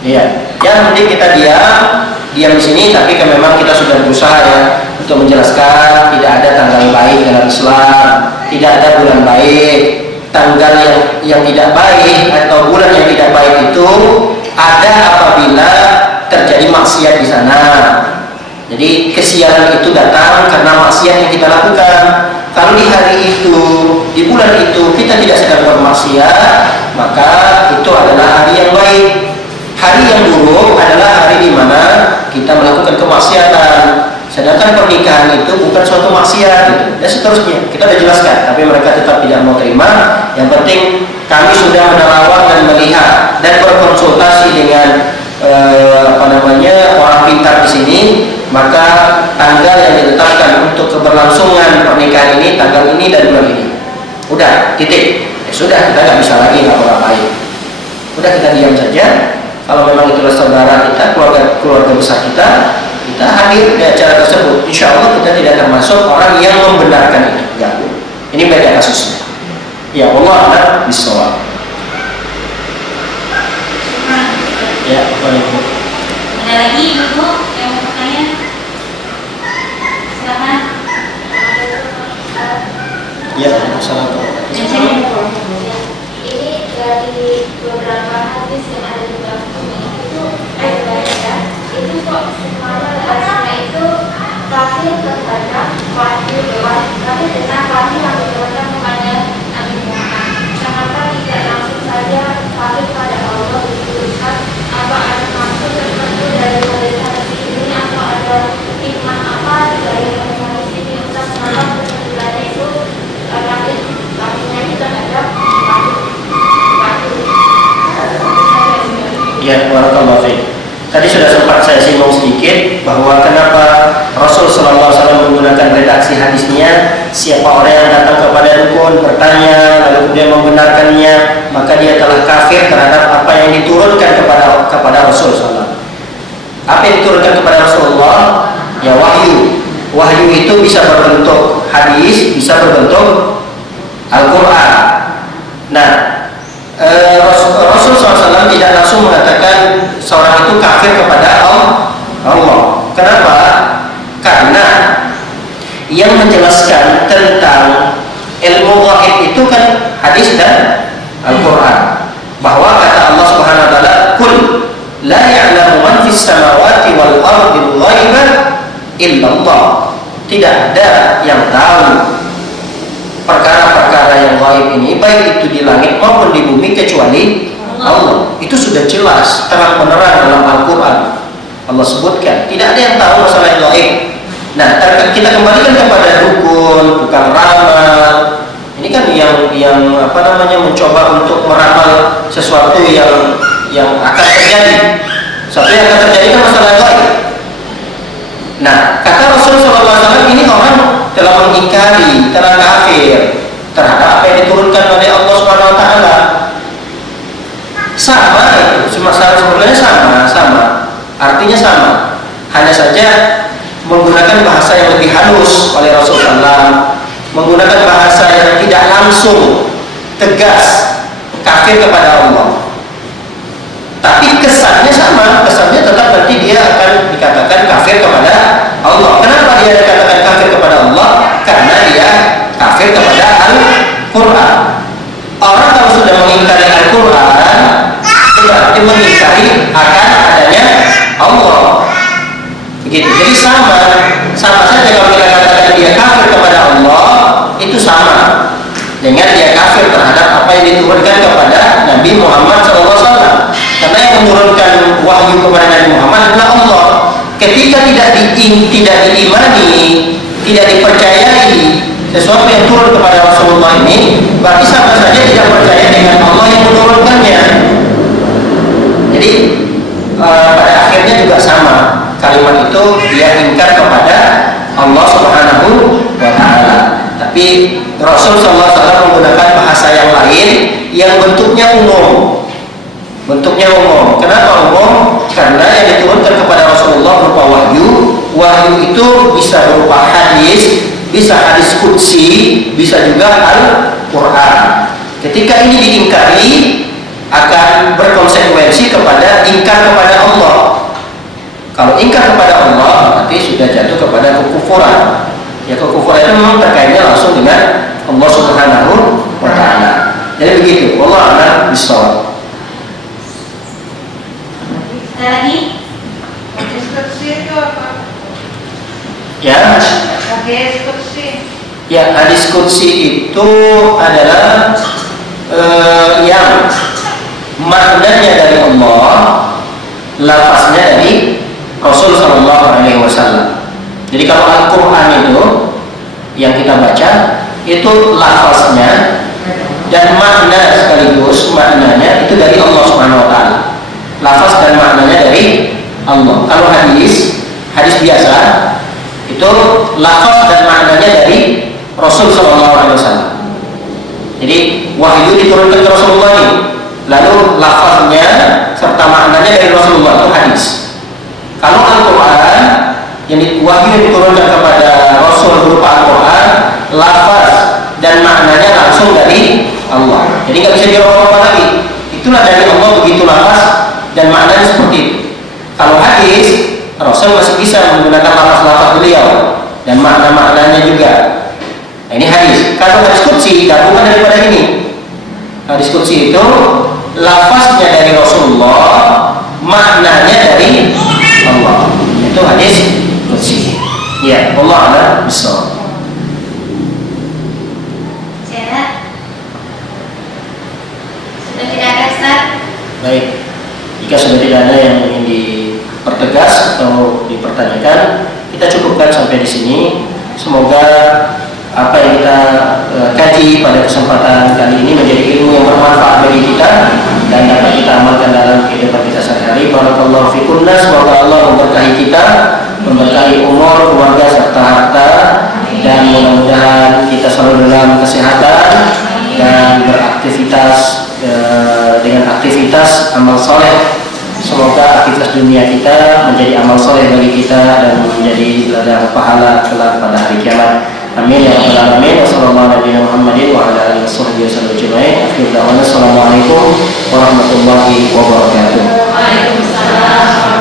Iya, yang penting kita diam di sini, tapi kan memang kita sudah berusaha ya untuk menjelaskan tidak ada tanggal baik dalam Islam, tidak ada bulan baik. Tanggal yang tidak baik atau bulan yang tidak baik itu ada apabila terjadi maksiat di sana. Jadi kesialan itu datang karena maksiat yang kita lakukan. Kalau di hari itu, di bulan itu kita tidak sedang bermaksiat, maka itu adalah hari yang baik. Hari yang buruk adalah hari di mana kita melakukan kemaksiatan. Sedangkan pernikahan itu bukan suatu maksiat gitu, dan seterusnya. Kita sudah jelaskan, tapi mereka tetap tidak mau terima. Yang penting kami sudah menerawang dan melihat dan berkonsultasi dengan orang pintar di sini, maka tanggal yang ditetapkan untuk keberlangsungan pernikahan ini tanggal ini dan bulan ini. Udah, titik. Ya sudah, kita nggak bisa lagi ngapa-ngapain. Udah, kita diam saja. Kalau memang itulah saudara kita, keluarga besar kita hadir di acara tersebut. Insya Allah kita tidak termasuk orang yang membenarkan itu. Ya, ini beda kasusnya. Ya Allah a'lam bishawab. Ya, Waalaikumsalam. Ada lagi ibu yang mau bertanya? Silakan. Ya, Assalamualaikum. Ini dari beberapa hadis yang ada di dalam itu ada itu kok semuanya bahasanya itu kafir terhadap wahyu tapi dengan wahyu yang diturunkan kepada Nabi Muhammad. Kenapa tidak langsung saja kafir pada Allah dituliskan? Apa ada maksud tertentu dari hadis ini atau ada hikmah apa dari hadis ini untuk kenapa penjelasan itu kafirnya itu terhadap wahyu? Ya, barakallahu fiik. Tadi sudah sempat saya singgung sedikit bahwa kenapa Rasul sallallahu alaihi wasallam menggunakan redaksi hadisnya, siapa orang yang datang kepada dukun bertanya lalu kemudian membenarkannya, maka dia telah kafir terhadap apa yang diturunkan kepada Rasul sallallahu alaihi wasallam. Apa yang diturunkan kepada Rasulullah? Ya wahyu. Wahyu itu bisa berbentuk hadis, bisa berbentuk Al-Qur'an. Nah, Rasul SAW tidak langsung mengatakan seorang itu kafir kepada Allah. Kenapa? Karena yang menjelaskan tentang ilmu ghaib itu kan hadis dan Al-Quran. Bahwa kata Allah Subhanahu Wa Taala, "Kul la ya'lamu man fis samawati wal ardi ghaiba illallah." Tidak ada yang tahu perkara-perkara yang gaib ini, baik itu di langit maupun di bumi, kecuali Allah. Itu sudah jelas terang menerang dalam Al-Quran. Allah sebutkan tidak ada yang tahu masalah yang gaib. Nah, kita kembalikan kepada dukun, tukang ramal. Ini kan yang mencoba untuk meramal sesuatu yang akan terjadi. Sesuatu yang akan terjadi kan masalah gaib. Nah, kata Rasulullah SAW, ini orang telah mengingkari, telah kafir terhadap apa yang diturunkan oleh Allah Subhanahu Wa Taala. Sama itu, sebenarnya sama, artinya sama. Hanya saja menggunakan bahasa yang lebih halus oleh Rasulullah, menggunakan bahasa yang tidak langsung tegas kafir kepada Allah. Tapi kesannya sama, kesannya tetap nanti dia akan dikatakan kafir kepada Allah. Kenapa dia dikatakan kafir kepada Allah? Karena dia kafir kepada Al-Quran. Orang kalau sudah mengingkari Al-Quran itu berarti mengingkari akan adanya Allah. Begitu. Jadi sama saja kalau kita katakan dia kafir kepada Allah, itu sama dengan dia kafir terhadap apa yang diturunkan kepada Nabi Muhammad SAW. Karena yang menurunkan wahyu kepada Nabi Muhammad adalah Allah. Ketika tidak diimani, tidak dipercayai sesuatu yang turun kepada Rasulullah ini, berarti sama saja tidak percaya dengan Allah yang menurunkannya. Jadi pada akhirnya juga sama. Kalimat itu dia ingkar kepada Allah Subhanahu wa Ta'ala. Tapi Rasul SAW menggunakan bahasa yang lain yang bentuknya umum. Kenapa umum? Karena yang diturunkan kepada Rasulullah berupa wahyu. Wahyu itu bisa berupa hadis, bisa hadis qudsi, bisa juga Al-Quran. Ketika ini diingkari, akan berkonsekuensi kepada ingkar kepada Allah. Kalau ingkar kepada Allah, berarti sudah jatuh kepada kekufuran. Ya, kekufuran itu memang terkaitnya langsung dengan Allah Subhanahu wa Ta'ala. Jadi begitu. Allah a'lam bishawab. Ada lagi? Diskusi itu apa? Ya. Ya, hadis qudsi itu adalah yang maknanya dari Allah, lafaznya dari Rasul Sallallahu Alaihi Wasallam. Jadi kalau Al-Quran itu yang kita baca itu lafaznya dan makna sekaligus maknanya itu dari Allah Subhanahu Wa Taala. Lafaz dan maknanya dari Allah. Kalau hadis biasa itu lafaz dan maknanya dari Rasul Sallallahu Alaihi Wasallam. Jadi wahyu diturunkan ke Rasulullah ini, lalu lafaznya serta maknanya dari Rasulullah, itu hadis. Kalau Al-Quran wahyu yang diturunkan kepada Rasul berupa Al-Quran, lafaz dan maknanya langsung dari Allah. Jadi nggak bisa dirubah lagi. Itulah dari Allah, begitu lafaz dan maknanya seperti itu. Kalau hadis, Rasul masih bisa menggunakan lafaz-lafaz beliau dan makna-maknanya juga. Nah, ini hadis. Kalau hadis qudsi gabungan daripada ini. Hadis qudsi itu lafaznya dari Rasulullah, maknanya dari Allah. Itu hadis qudsi. Ya, Allah a'lam bishawab. Sudah tidak ada, Ustaz? Baik. Jika sudah tidak ada yang ingin dipertegas atau dipertanyakan, kita cukupkan sampai di sini. Semoga apa yang kita kaji pada kesempatan kali ini menjadi ilmu yang bermanfaat bagi kita dan dapat kita amalkan dalam kehidupan kita sehari-hari. Barakallahu fikunna. Semoga Allah memberkahi kita, memberkahi umur, keluarga serta harta, dan mudah-mudahan kita selalu dalam kesehatan dan beraktivitas dengan aktivitas amal soleh. Semoga aktivitas dunia kita menjadi amal soleh bagi kita dan menjadi ladang pahala kelak pada hari kiamat. Amin ya rabbal alamin. Wassalamualaikum warahmatullahi wabarakatuh. Waalaikumsalam.